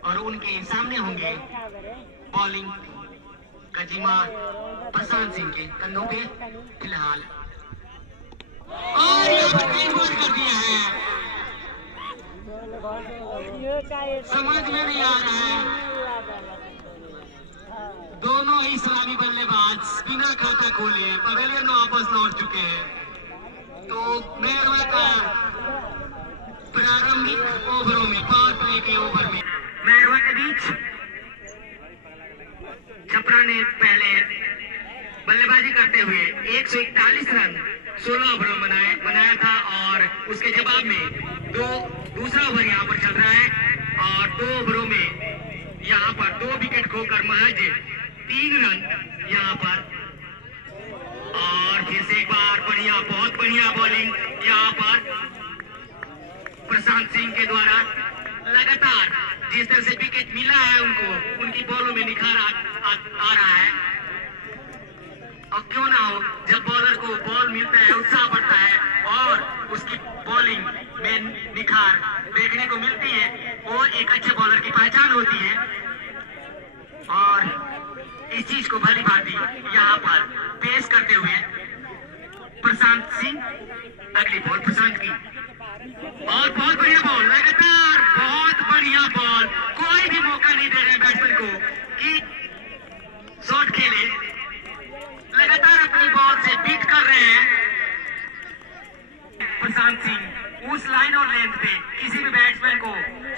और उनके सामने होंगे बॉलिंग का जिम्मा प्रशांत सिंह के कंधों पे। फिलहाल और यहाँ पर क्लीन बोल्ड कर दिया है, समझ में नहीं आ रहा है। दोनों ही सलामी बल्लेबाज बिना खाता खोले पवेलियन में वापस लौट चुके हैं। तो मेहरवा का प्रारंभिक ओवरों में, पावर प्ले के ओवर में मेहरवा के बीच छपरा ने पहले बल्लेबाजी करते हुए 141 रन 16 ओवरों में बनाया था, और उसके जवाब में दूसरा ओवर यहाँ पर चल रहा है और 2 ओवरों में यहाँ पर 2 विकेट खोकर महज 3 रन यहाँ पर। और फिर से एक बार बढ़िया, बहुत बढ़िया बॉलिंग यहाँ पर प्रशांत सिंह के द्वारा। लगातार जिस तरह से विकेट मिला है उनको, उनकी बॉलों में निखार आ रहा है। और क्यों ना हो, जब बॉलर को बॉल मिलता है उत्साह बढ़ता है और उसकी बॉलिंग में निखार देखने को मिलती है, वो एक अच्छे बॉलर की पहचान होती है। और इस चीज को भली भांति यहाँ पर पेश करते हुए प्रशांत सिंह। अगली बॉल प्रशांत की और बहुत बढ़िया बॉल, लगातार बहुत बढ़िया बॉल। कोई भी मौका नहीं दे रहे बैट्समैन को कि शॉट खेले, लगातार अपनी बॉल से बीट कर रहे हैं प्रशांत सिंह। उस लाइन और लेंथ पे किसी भी बैट्समैन को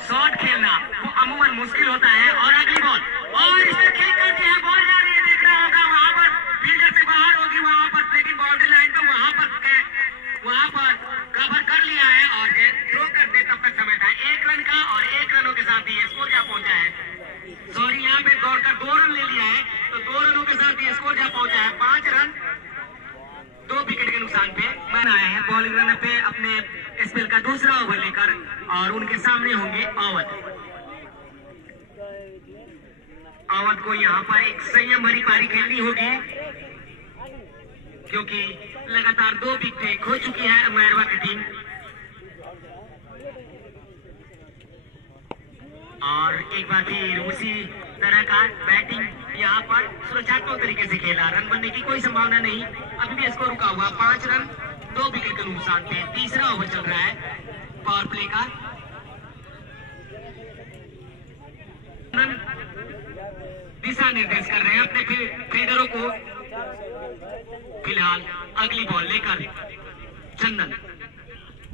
शॉट खेलना वो अमूमन मुश्किल होता है। और अगली बॉल और इसमें खेल करते हैं, बॉल जा रही है, देख रहा होगा वहां पर फील्डर से बाहर होगी, वहां पर लेकिन बाउंड्री लाइन पे वहां पर कवर कर लिया है और थ्रो करते तब तक समय था 1 रन का। और 1 रनों के साथ ही स्कोर जा पहुंचा है। सॉरी, यहाँ पे दौड़कर 2 रन ले लिया है, तो 2 रनों के साथ ही स्कोर जा पहुंचा है 5 रन 2 विकेट के नुकसान पे। मैन आए हैं बॉलिंग रन पे अपने स्पेल का दूसरा ओवर लेकर और उनके सामने होंगे अवध को यहाँ पर एक संयम भरी पारी खेलनी होगी क्योंकि लगातार 2 विकेट खो चुकी है मैरवा की टीम। और एक बार फिर उसी तरह का बैटिंग यहाँ पर सुरक्षात्मक तरीके से खेला, रन बनने की कोई संभावना नहीं। अभी भी स्कोर रुका हुआ 5 रन 2 विकेट के नुकसान पे। तीसरा ओवर चल रहा है पावर प्ले का। दिशा निर्देश कर रहे हैं अपने फील्डरों को। फिलहाल अगली बॉल लेकर चंदन,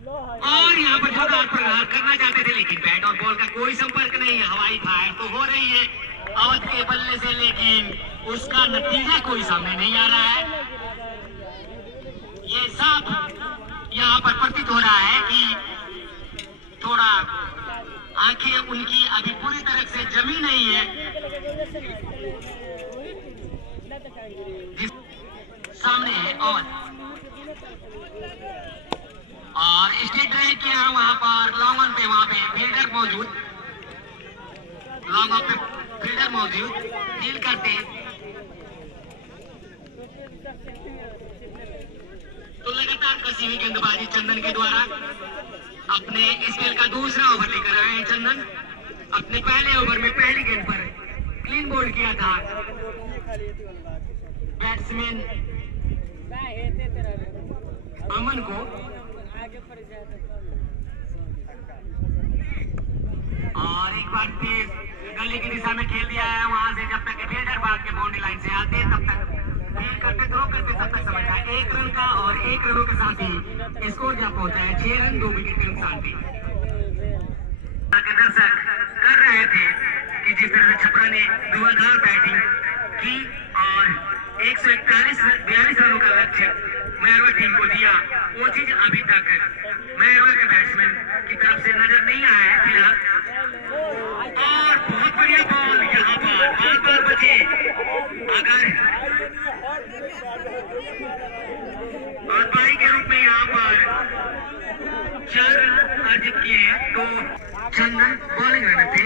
और यहाँ पर जोरदार प्रहार करना चाहते थे लेकिन बैट और बॉल का कोई संपर्क नहीं है। हवाई फायर तो हो रही है अवध के बल्ले से, लेकिन उसका नतीजा कोई सामने नहीं आ रहा है। ये सब यहाँ पर प्रतीत हो रहा है कि थोड़ा आंखें उनकी अभी पूरी तरह से जमी नहीं है। सामने है और स्टेट ड्राइव किया वहां पर लॉन्ग ऑन पे, वहां पे फील्डर मौजूद, लॉन्ग ऑन पे फील्डर मौजूद, फील्ड करते तो लगातार कसी हुई गेंदबाजी चंदन के द्वारा। अपने स्पेल का दूसरा ओवर लेकर आए हैं चंदन। अपने पहले ओवर में पहली गेंद पर क्लीन बोल्ड किया था बैट्समैन अमन को, और एक बार फिर गली की दिशा में खेल दिया है। वहां से जब तक फील्डर भाग के बाउंड्री लाइन से आते तब तक फील्ड करते, थ्रो करते तब तक समझ आए 1 रन का। और 1 रनों के साथ ही स्कोर जा पहुंचा है 6 रन 2 विकेट के नुकसान पे। दर्शक कर रहे थे कि जिस तरह से छपरा ने धुआंधार बैटिंग की और 142 रनों का लक्ष्य मैरवा टीम को दिया, वो चीज अभी तक मैरवा के बैट्समैन की तरफ से नजर नहीं आया है फिलहाल। और बहुत बढ़िया बॉल यहाँ पर बार बचे। अगर और पारी के रूप में यहाँ पर 4 रन अर्जित किए तो चंदन बॉलिंग रन पे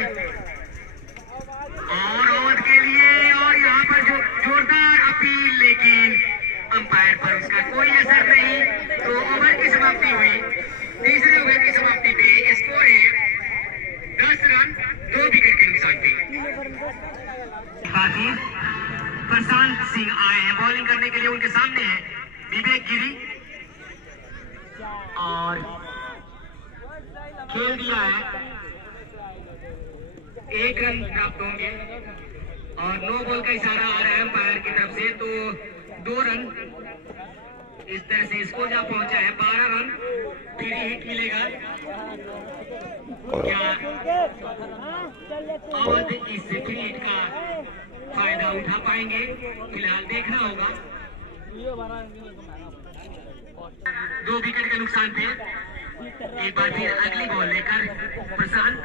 और ओवर के लिए, और यहाँ पर जो जोरदार अपील, लेकिन अंपायर पर उसका कोई असर नहीं। तो ओवर की समाप्ति हुई। तीसरे ओवर की समाप्ति पे स्कोर है 10 रन 2 विकेट के नुकसान पे। बाकी प्रशांत सिंह आए हैं बॉलिंग करने के लिए, उनके सामने है विवेक गिरी और खेल दिया है 1 रन प्राप्त होंगे और 9 बॉल का इशारा आ रहा है अंपायर की तरफ से, तो 2 रन इस तरह से स्कोर जा पहुंचा है 12 रन। फ्री हिट मिलेगा क्या अवध इस फ्री हिट का फायदा उठा पाएंगे? फिलहाल देखना होगा। 2 विकेट के नुकसान पे एक बार फिर अगली बॉल लेकर प्रशांत,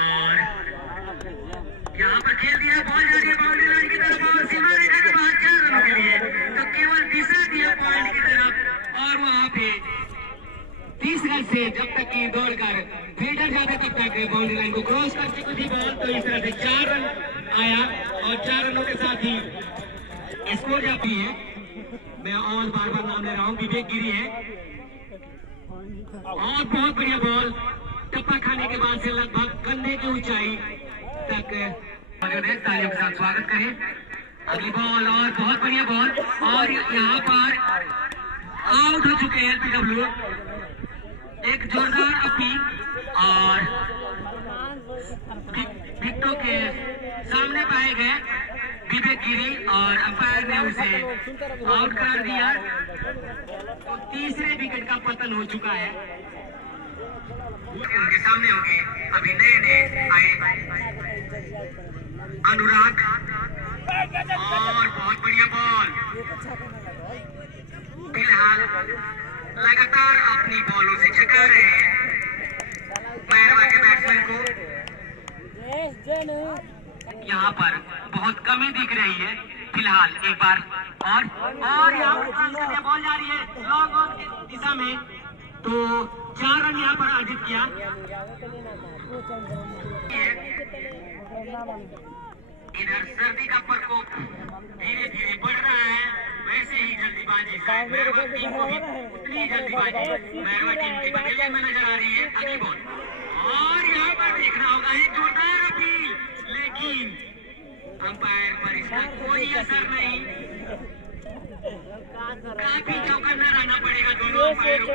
और यहाँ पर खेल दिया, बॉल जा रही है बाउंड्री लाइन की तरफ और सीमा रेखा के बाहर 4 रनों के लिए। तो केवल दिशा दिया पॉइंट की तरफ और वहां पे 30 रन से जब तक की दौड़कर फील्डर जाते तब तक बाउंड्री लाइन को क्रॉस कर चुकी थी बॉल। तो इस तरह से 4 रन आया और 4 रनों के साथ ही स्कोर जाती है। मैं और बार नाम ले रहा हूँ, विवेक गिरी है और बहुत बढ़िया बॉल टप्पा खाने के बाद से लगभग कंधे की ऊंचाई तक तालियों के साथ स्वागत करें अगली बॉल और बहुत बढ़िया बॉल और यहाँ पर आउट हो चुके हैं एलपीडब्ल्यू। एक जोरदार अपील और विकेटों के सामने पाए गए विवेक गिरी और अंपायर ने उसे आउट करार दिया। तो तीसरे विकेट का पतन हो चुका है। उनके सामने होंगे अभी नए आए अनुराग और बहुत बढ़िया बॉल। फिलहाल लगातार अपनी बॉलों से छका रहे हैं मैरवा के बैट्समैन को। यहाँ पर बहुत कमी दिख रही है फिलहाल। एक बार और यहाँ पर बॉल जा रही है लॉन्ग ऑन की दिशा में, तो 4 रन यहाँ पर अर्जित किया। इधर सर्दी का प्रकोप धीरे धीरे बढ़ रहा है, वैसे ही जल्दीबाजी मैरवा टीम को भी उतनी जल्दीबाजी मैरवा टीम की पवेलियन में नजर आ रही है। अगली बॉल और यहाँ पर देखना होगा एक जोरदार अपील, लेकिन अंपायर पर इसका कोई असर नहीं। काफी चौकन्ना रहना पड़ेगा दोनों अंपायरों को।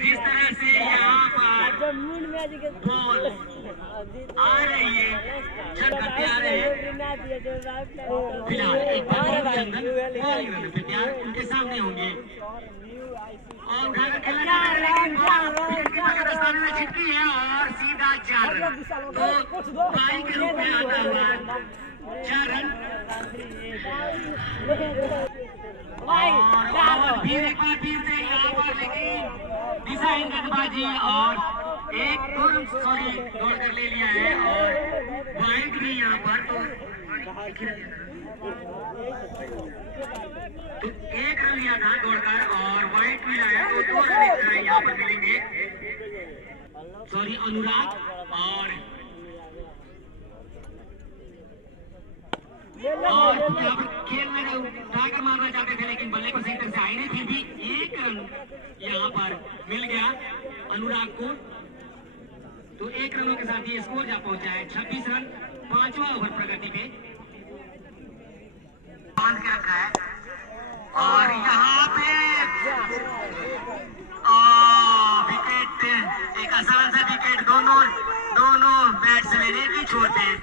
जिस तरह से यहाँ पर बॉल आ रही है, छत करते आ रहे हैं। फिलहाल एक बार चंदन बॉलिंग रन पे तैयार उनके सामने होंगे और उठाकर खेलना चाह रहे हैं, लेकिन विकेट कीपर के दस्ताने में छिटकी है और सीधा 4 रन। तो बाई के रूप में आता हुआ 4 रन और फिर एक बार फिर से यहाँ पर लेकिन दिशाहीन गेंदबाजी और एक दौड़ कर ले लिया है और वाइड भी यहाँ पर। तो एक रन लिया था दौड़कर और वाइड भी लाया, तो 2 रन यहाँ पर मिलेंगे। अनुराग और यहाँ पर खेल में उठाकर मारना चाहते थे, लेकिन बल्ले को सही तरह से आई नहीं। फिर भी 1 रन यहाँ पर मिल गया अनुराग को। तो 1 रनों के साथ ये स्कोर जा पहुंचा है 26 रन 5वां ओवर प्रगति पे बांध के रखा है। और यहाँ पे विकेट, एक आसान सा विकेट, दोनों बैट्समैन एक ही छोड़ते हैं।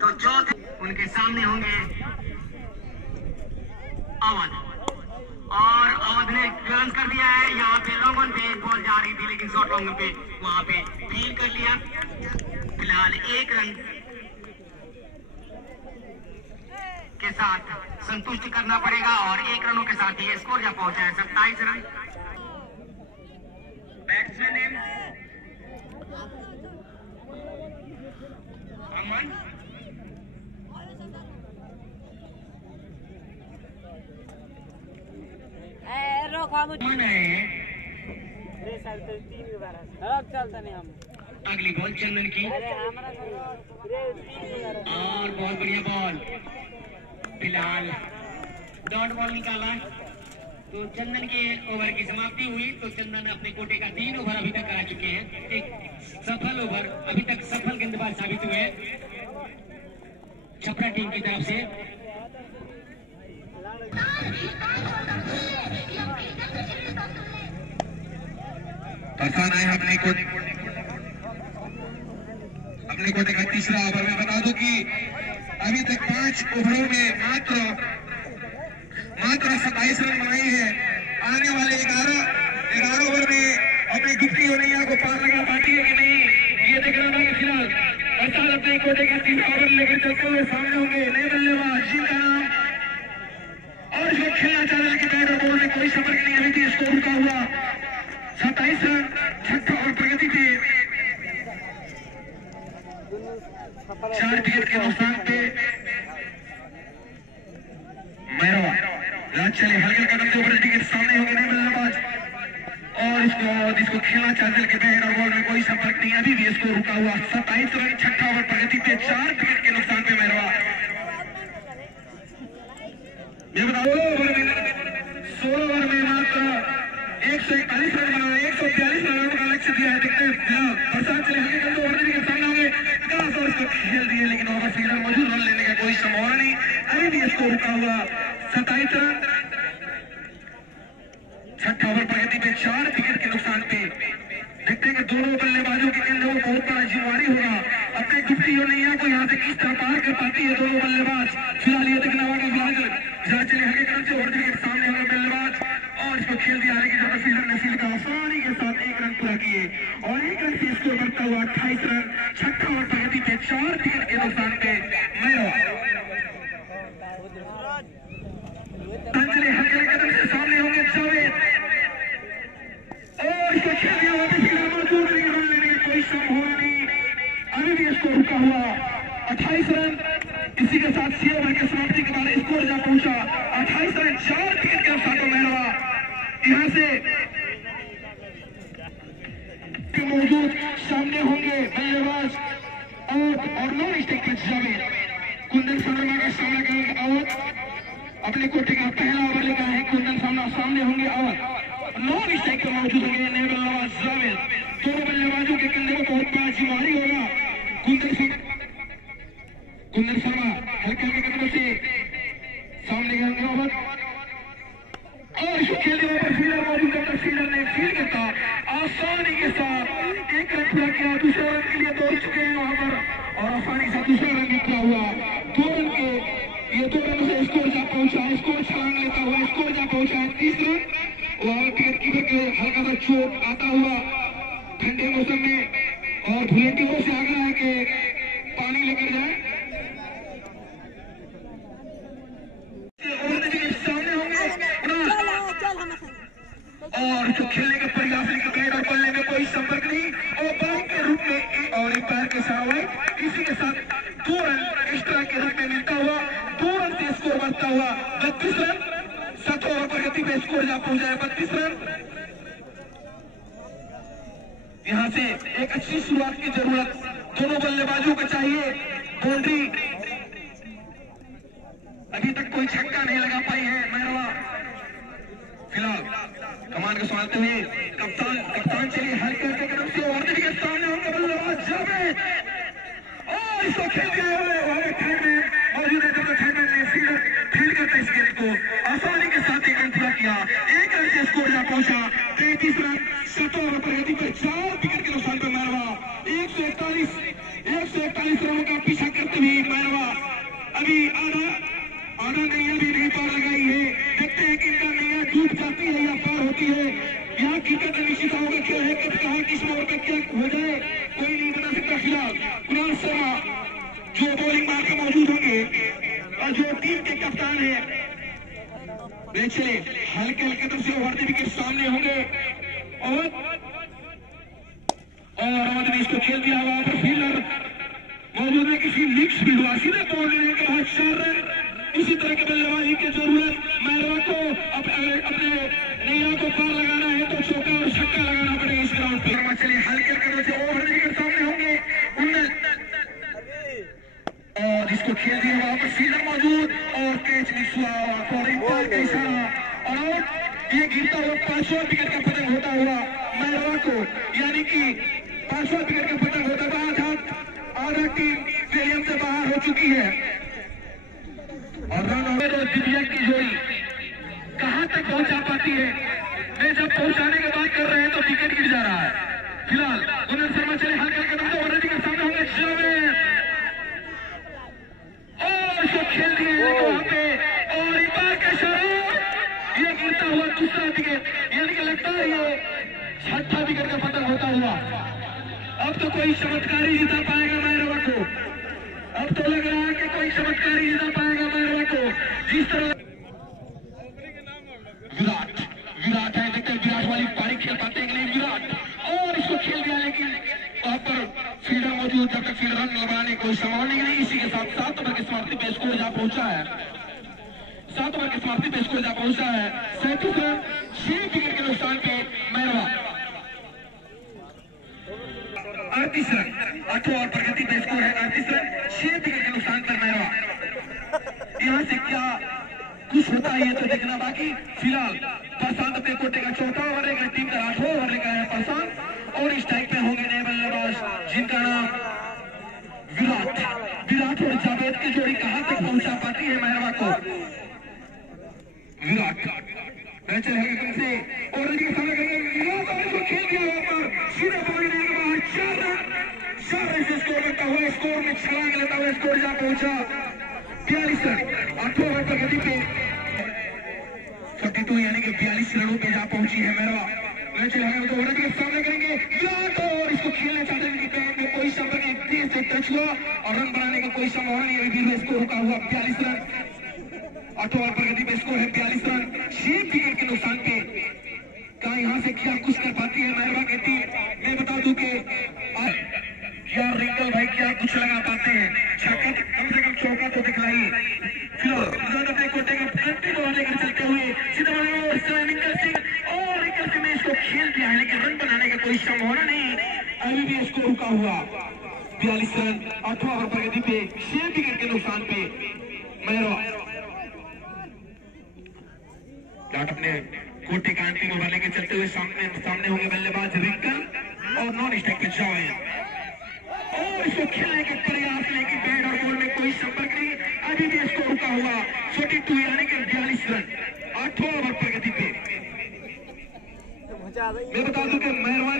तो चौथे उनके सामने होंगे अवध, और अवध ने क्लियरेंस कर दिया है। यहाँ पे लॉन्ग ऑन पे बॉल जा रही थी, लेकिन शॉर्ट लॉन्ग पे वहां पे फील कर लिया। फिलहाल 1 रन के साथ संतुष्ट करना पड़ेगा और 1 रनों के साथ ये स्कोर जा पहुंचा है 27 रन। बैट्समैन नेम अमन, अगली बॉल चंदन की और बहुत बढ़िया बॉल। फिलहाल डॉट बॉल निकाला तो चंदन के ओवर की समाप्ति हुई। तो चंदन अपने कोटे का 3 ओवर अभी तक करा चुके हैं। एक सफल ओवर, अभी तक सफल गेंदबाज साबित हुए छपरा टीम की तरफ से। आसान है अपने कोटे का तीसरा ओवर में। बता दो कि अभी तक 5 ओवरों में मात्र 27 रन बनाए हैं। आने वाले 11 ओवर में अपनी गुप्ती होने को पार लगा पाती है कि नहीं, ये देखना होगा। फिलहाल अर्थात अपने कोटे का तीसरा ओवर लेकर चलते हुए सामने होंगे नए बल्लेबाज जिनका नाम, और जो खेलना चाह रहे हैं कि बैट और बॉल में कोई संपर्क नहीं। अभी भी स्कोर रुका हुआ 27 रन 6 और प्रगति पे 4 विकेट के नुकसान पे मैरवा राज चले हल्के कदम से ओवर के सामने होंगे नए बल्लेबाज, और इसको खेलना चाहते हैं कि बैट और बॉल में कोई संपर्क नहीं। अभी भी स्कोर रुका हुआ 27 रन 6 ओवर प्रगति पे 4 विकेट के नुकसान पे मैरवा। ये बताओ 16 ओवर में मात्र 141 रन बनाए, 142 रन का लक्ष्य दिया है। देखते हैं बरसात चले हल्के कदम से ओवर के सामने होंगे विकास और खेल दिए, लेकिन वहां पर फील्डर मौजूद, रन लेने का कोई संभावना नहीं। अभी भी स्कोर रुका हुआ 27 रन। छठा ओवर प्रगति पे 4 विकेट के नुकसान पे। देखते हैं कि दोनों बल्लेबाजों के अंदर वो बहुत बड़ा जिम्मेवारी होगा। अपने गुप्ती नैया को यहाँ से किस तरह पार कर पाती है दोनों बल्लेबाज। फिलहाल ये देखना होगा चले हल्के क्रम से ओवर के सामने होगा बल्लेबाज और इसको खेल दिया, लेकिन जब फील्डर नसील का आसानी के साथ 1 रन पूरा किए और 1 रन से स्कोर बढ़ता हुआ 28 रन। छठा ओवर प्रगति पे 4 विकेट के नुकसान पे चले हल्के कदम से सामने होंगे जावेद और इसको खेल दिया हुआ फील्डर मौजूद, लेकिन रन लेने की कोई संभावना नहीं। अभी भी स्कोर रुका हुआ 28 रन। इसी के साथ 6 ओवर के समाप्ति के बाद स्कोर जा पहुंचा 28 रन। 4 विकेट के नुकसान पर मेहरवा यहां से मौजूद सामने होंगे बल्लेबाज और नॉन स्ट्राइक पर जावेद। कुंदन शर्मा का सामना करेंगे आउट। अपने कोटे का पहला ओवर लेकर है कुंदन शर्मा, सामने होंगे और नॉन स्ट्राइक पर मौजूद होंगे नए बल्लेबाज जावेद। दोनों बल्लेबाजों के कंधे में बहुत बड़ा जिम्मेवारी होगा। कुंदन शर्मा हल्के हल्के कदमों से सामने ओवर और इसको खेलने पर फील्डर मौजूद है। फील्डर ने फील्ड करता आसानी के साथ 1 रन पूरा किया। दूसरे रन के लिए दौड़ चुके हैं वहां पर और आसानी से दूसरा रन भी पूरा हुआ। 2 रन के ये 2 रन से स्कोर जा पहुंचा। स्कोर छलांग लेता हुआ स्कोर जा पहुंचा है 30 रन और विकेट कीपर के हल्का सा चोट आता हुआ ठंडे मौसम में और वॉलंटियरों से आग्रह है कि पानी लेकर जाए। सामने होंगे और जो खेलने के प्रयास क्रिकेट और बल्ले में कोई संपर्क नहीं और बॉल के रूप में और एक पैर के साथ इसी के साथ 2 रन एक्स्ट्रा के रूप में मिलता हुआ 2 रन से स्कोर बढ़ता हुआ 32 रन। 7 ओवर प्रगति पे स्कोर जा पहुंचा है 32 रन। यहां से एक अच्छी शुरुआत की जरूरत दोनों बल्लेबाजों को चाहिए। बाउंड्री अभी तक कोई छक्का नहीं लगा पाई है मेहरवा। फिलहाल कमान को संभालते हुए कप्तान चलिए हल्के हल्के कदम से और के सामने होंगे बल्लेबाज जावेद और इसको खेल दिया मौजूद है। जब ने फील्ड करते इस गेंद को आसानी के साथ 1 रन पूरा किया। 1 रन से स्कोर जा पहुंचा 33 रन। 7 ओवर प्रगति पर 4 विकेट के नुकसान पर मेहरवा 141 रनों का पीछा करते हुए मेहरवा अभी आधा नैया भी नहीं पार लगाई है। देखते हैं कि इनका नैया डूब जाती है या पार होती है। यहाँ क्रिकेट निश्चित होगा खेल है, कब कहाँ किस ओवर पे क्या हो जाए कोई नहीं बता सकता। फिलहाल कुणाल शर्मा जो बॉलिंग मार के मौजूद होंगे और जो टीम के कप्तान है वे चले हल्के हल्के कदम से उभरते विकेट सामने होंगे और अवध ने इसको खेल दिया। वहां पर फील्डर मौजूद है किसी मिक्स फील्ड हुआ सीधे बॉल लेने के बाद 4 रन। इसी तरह के बल्लेबाजी की जरूरत मेहरवा को अपने नैया को पार लगाना है तो चौका और छक्का लगाना पड़ेगा इस ग्राउंड पे। चलिए हल्के कदम से ओवर के सामने होंगे और इसको खेल दिया। वहां पर फील्डर मौजूद और कैच मिस हुआ और इशारा और ये गिरता हुआ 5वां विकेट का पतंग होता हुआ मेहरवा को, यानी कि 5वां विकेट का पतंग होता हुआ आधा टीम स्टेडियम से बाहर हो चुकी है और रन और दिव्या की जोड़ी कहां तक पहुंचा पाती है। वे जब पहुंचाने की बात कर रहे हैं तो विकेट गिर जा रहा है। फिलहाल कुंदन शर्मा चले हल्के कदम से वनजी के सामने होंगे जावेद और इसको खेल दिए वहां पे और इबार के शराब ये गिरता हुआ दूसरा विकेट, यानी कि लगता है ये 6ठा विकेट का पतंग होता हुआ। अब तो कोई चमत्कारी जीता पाएगा मेहरवा को। अब तो लग रहा है कि कोई चमत्कारी जीता पाएगा मेहरवा को। जिस तरह विराट है, देखते हैं विराट वाली पारी खेल पाते हैं कि नहीं विराट और इसको खेल दिया, लेकिन वहां पर फील्डर मौजूद जब तक फील्डर रन लगाने कोई संभावना नहीं। इसी के साथ 7 ओवर की समाप्ति पे स्कोर जा पहुंचा है 7 ओवर की समाप्ति पे स्कोर जा पहुंचा है 37 रन। 6 विकेट के नुकसान पे मेहरवा 38 रन। 8 ओवर प्रगति पे स्कोर है 38 रन। 6 विकेट के नुकसान पर मेहरवा। यहाँ से क्या कुछ होता है ये तो देखना बाकी। फिलहाल प्रशांत अपने कोटे का 4था ओवर लेकर टीम का 8वां ओवर लेकर है प्रशांत और इस टाइम पे होंगे नए बल्लेबाज जिनका नाम विराट। की जोड़ी कहां तक पहुंचा पाती है मेहरवा को। विराट मैच है तुमसे और इसके सामने इसको खेल दिया वहां पर सीधे पकड़ने के बाद 4 रन से स्कोर करता हुआ स्कोर में छलांग लेता हुआ स्कोर जा पहुंचा 42 रन। 8वें ओवर पर गति पे 42 यानी कि 42 रनों पे जा पहुंची है मेहरवा। मैच है तो ओवर के सामने करेंगे विराट और इसको खेलना चाहते हैं कि पैर में कोई संपर्क नहीं, तेज से टच हुआ और रन बनाने का कोई संभावना नहीं है। अभी स्कोर रुका हुआ 42 रन। 8वें ओवर पर गति पे स्कोर है 42 रन 6 विकेट के नुकसान पे। क्या यहाँ से क्या कुछ कर पाती है मेहरवा की टीम? मैं बता दूं कि यार रिंकल भाई क्या कुछ लगा पाते हैं, छक्का कम से कम चौका तो दिखलाइए। फिलहाल अपने कोटे का अंतिम ओवर लेकर चलते हुए सीधा रिंकल सिंह और रिंकल सिंह ने इसको खेल दिया है, लेकिन रन बनाने का कोई संभावना नहीं। अभी भी इसको रुका हुआ 42 रन। 8वें ओवर पर गति पे 6 विकेट के नुकसान पे मेहरवा अपने कोटे का अंतिम ओवर लेकर चलते हुए सामने होंगे बल्लेबाज रिंकल और नॉन स्ट्राइक पे जावेद और इसको खेलने के प्रयास, लेकिन बैट और बॉल में कोई संपर्क नहीं। अभी भी इसको रुका हुआ 42 यानी कि 42 रन। 8वें ओवर पर गति पे मैं बता दूं कि मेहरवा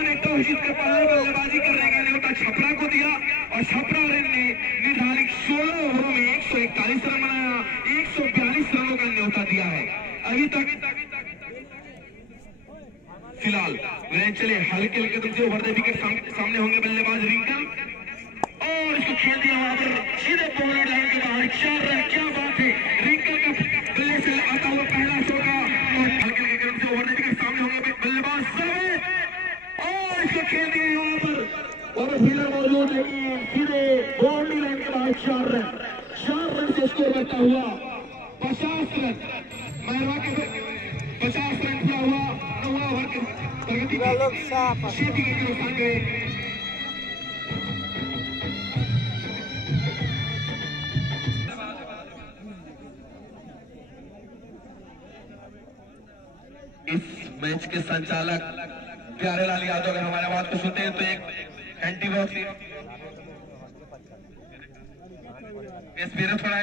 ने टॉस जीतकर पहले बल्लेबाजी करने का न्योता छपरा को दिया और छपरा ने निर्धारित 16 ओवरों में 141 रन बनाया, 142 रनों का न्योता दिया है अभी तक। फिलहाल चले हल्के कदम से ओवर द विकेट सामने होंगे बल्लेबाज रिंकल और इसको खेल दिया वहां पर सीधे बॉलर लाइन के बाहर 4 रन। क्या बात है, रिंकल का बल्ले से आता हुआ पहला चौका और हल्के कदम से ओवर द विकेट सामने होंगे बल्लेबाज जावेद और इसको खेल दिया वहां पर और फील्डर मौजूद, लेकिन सीधे बाउंड्री लाइन के बाहर 4 रन से स्कोर करता हुआ 50 रन। मेहरवा के 50 रन पूरा हुआ। 9वें ओवर के प्रगति के 6 विकेट के नुकसान गए। इस मैच के संचालक प्यारेलाल यादव अगर हमारे बात को सुनते हैं तो एक एंटी बॉक्स थोड़ा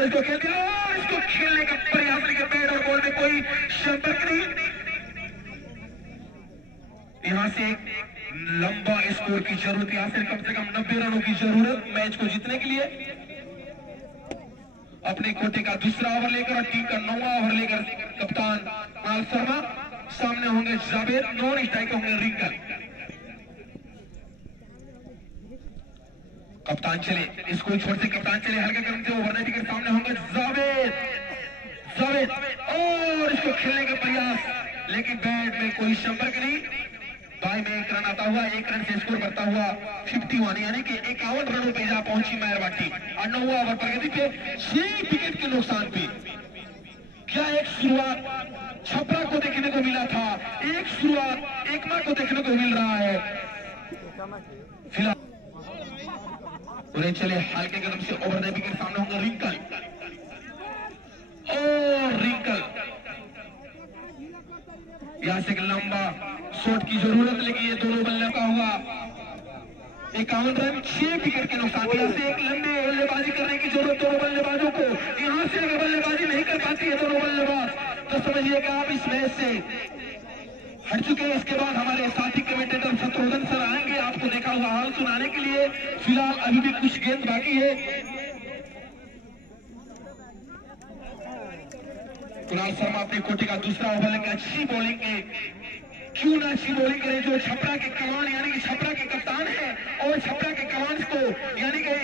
इसको खेल दिया और इसको खेलने का प्रयास, लेकिन बैट और बॉल में कोई संपर्क नहीं। यहां से एक लंबा स्कोर की जरूरत, यहां से कम 90 रनों की जरूरत मैच को जीतने के लिए। अपने कोटे का दूसरा ओवर लेकर और टीम का 9वां ओवर लेकर कप्तान कुणाल शर्मा, सामने होंगे जावेद, नॉन स्ट्राइक होंगे रिंकल। कप्तान चले, इसको छोड़ से कप्तान चले हल्का कदम से ओवर द विकेट सामने होंगे जावेद और इसको खेलने का प्रयास, लेकिन बैट में कोई संपर्क नहीं। बाई में 1 रन आता हुआ 1 रन से स्कोर करता हुआ 51 यानी कि 51 रनों पे जा पहुंची मेहरवा टीम। और 9वां ओवर प्रगति पे 6 विकेट के नुकसान पे। क्या एक शुरुआत छपरा को देखने को मिला था, एक शुरुआत एकमा को देखने को मिल रहा है। फिलहाल उन्हें चले हल्के कदम से ओवर द विकेट सामने होंगे रिंकल और रिंकल यहां से लंबा शॉट की जरूरत, लेकिन ये दोनों बल्ले का हुआ 51 रन 6 विकेट के नुकसान। यहां से एक लंबे बल्लेबाजी करने की जरूरत दोनों बल्लेबाजों को। यहां से अगर बल्लेबाजी नहीं कर पाती है दोनों बल्लेबाज तो समझिएगा आप इस मैच से हट चुके हैं। इसके बाद हमारे साथी कमेंटेटर शत्रुघ्न सर आएंगे आपको देखा हुआ हाल सुनाने के लिए। फिलहाल अभी भी कुछ गेंद बाकी है। कुणाल शर्मा अपने कोटे का दूसरा ओवर लेकर अच्छी बॉलिंग के क्यों ना अच्छी बॉलिंग करे, जो छपरा के कमान यानी कि छपरा के कप्तान है और छपरा के कमान को यानी कि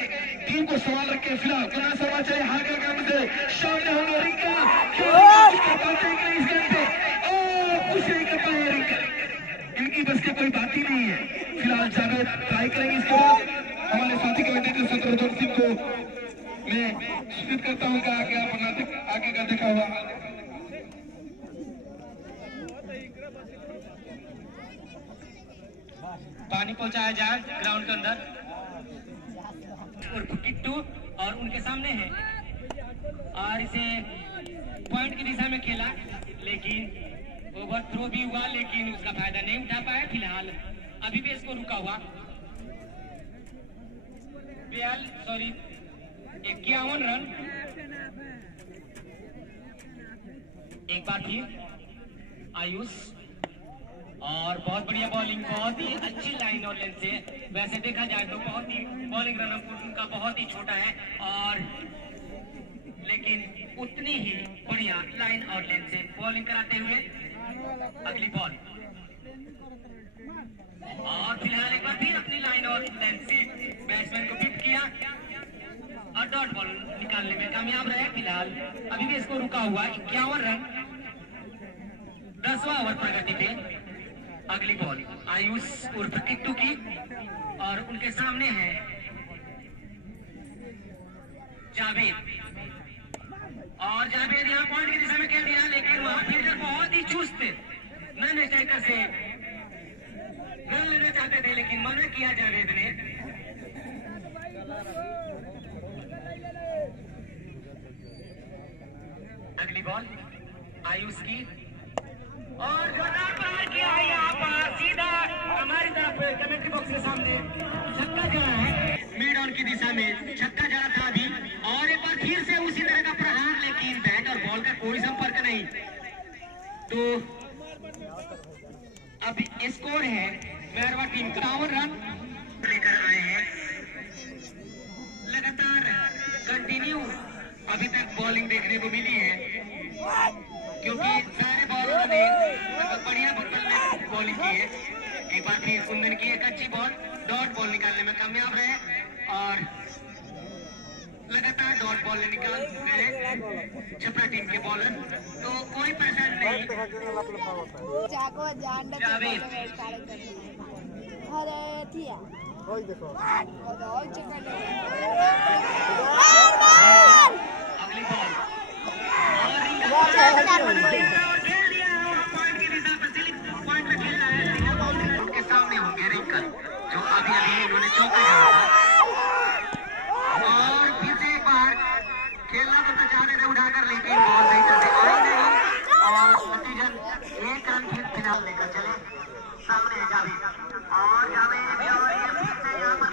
टीम को संभाल रखे। फिलहाल कुणाल शर्मा चले हार्कर काम से सामने होंगे रिंकल, इस गेंद पे और कुछ नहीं कर पाए रिंकल, इनकी बस की कोई बात ही नहीं है। फिलहाल जावेद ट्राई करेंगे। इसके बाद हमारे साथी कमेंटेटर शत्रुघ्न सिंह को मैं सूचित करता हूँ कि आगे का देखा हुआ पानी पहुंचाया जाए ग्राउंड के अंदर। और किट्टू और उनके सामने है और इसे पॉइंट की दिशा में खेला, लेकिन ओवर थ्रो भी हुआ लेकिन उसका फायदा नहीं उठा पाया। फिलहाल अभी भी इसको रुका हुआ 51 रन। एक बार फिर आयुष, और बहुत बढ़िया बॉलिंग, बहुत ही अच्छी लाइन और लेंथ से। वैसे देखा जाए तो बहुत ही बॉलिंग रन उनका बहुत ही छोटा है, और लेकिन उतनी ही बढ़िया लाइन और लेंथ से बॉलिंग कराते हुए अगली बॉल। और फिलहाल एक बार फिर अपनी लाइन और लेंथ से बैट्समैन को पिक किया और डॉट बॉल निकालने में कामयाब रहे। फिलहाल अभी भी इसको रुका हुआ 51 रन 10वां ओवर प्रगति पे। अगली बॉल आयुष उर्फ किट्टू की, और उनके सामने है जावेद, और जावेद यहाँ पॉइंट की दिशा में खेल दिया, लेकिन वहां फील्डर बहुत ही चुस्त नन स्ट्राइकर से रन लेना चाहते थे, लेकिन मना किया जावेद ने। अगली बॉल आयुष की, और जोरदार प्रहार किया है यहाँ पर सीधा हमारी तरफ कमेंट्री बॉक्स के सामने। छक्का जड़ा है मिड ऑन की दिशा में, छक्का जड़ा था अभी, और एक बार फिर से उसी तरह का प्रहार, लेकिन बैट और बॉल का कोई संपर्क नहीं। तो अब स्कोर है मेहरवा टीम 51 रन लेकर आए हैं। लगातार कंटिन्यू अभी तक बॉलिंग देखने को मिली है, क्योंकि सारे बॉलरों ने बढ़िया बॉलिंग की है। एक बार फिर कुंदन की एक अच्छी बॉल, डॉट बॉल निकालने में कामयाब रहे, और लगातार डॉट बॉल निकाल रहे छपरा टीम के बॉलर, तो कोई परेशान नहीं। जावेद अगली बॉल, उनके सामने होंगे रिंकल, जो अभी इन्होंने चौका था, और फिर से एक बार खेलना तो चाहते थे उठाकर, लेकिन बॉल सही तरह से आई नहीं, और नतीजन 1 रन फिर फिलहाल लेकर चले। सामने है जावेद, और जावेद फिर से यहाँ पर और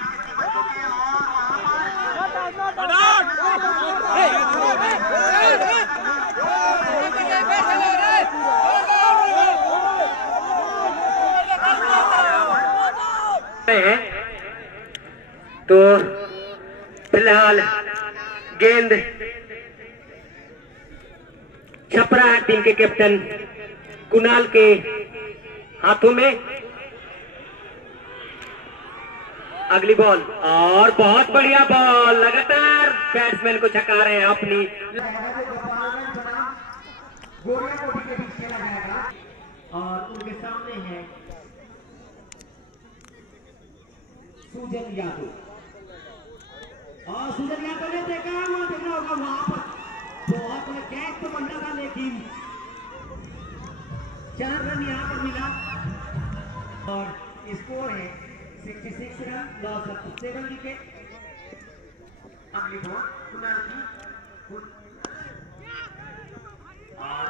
तो फिलहाल गेंद छपरा टीम के कैप्टन कुणाल के हाथों में। अगली बॉल, और बहुत बढ़िया बॉल, लगातार बैट्समैन को छका रहे हैं अपनी। और उनके सामने है सुजन यादव, और सुजन यादव ने देखा होगा वहां पर बहुत कैच तो बनना था, लेकिन 4 रन यहाँ पर मिला, और स्कोर है 66 रन 7 विकेट। अगली बॉल कुणाल की, और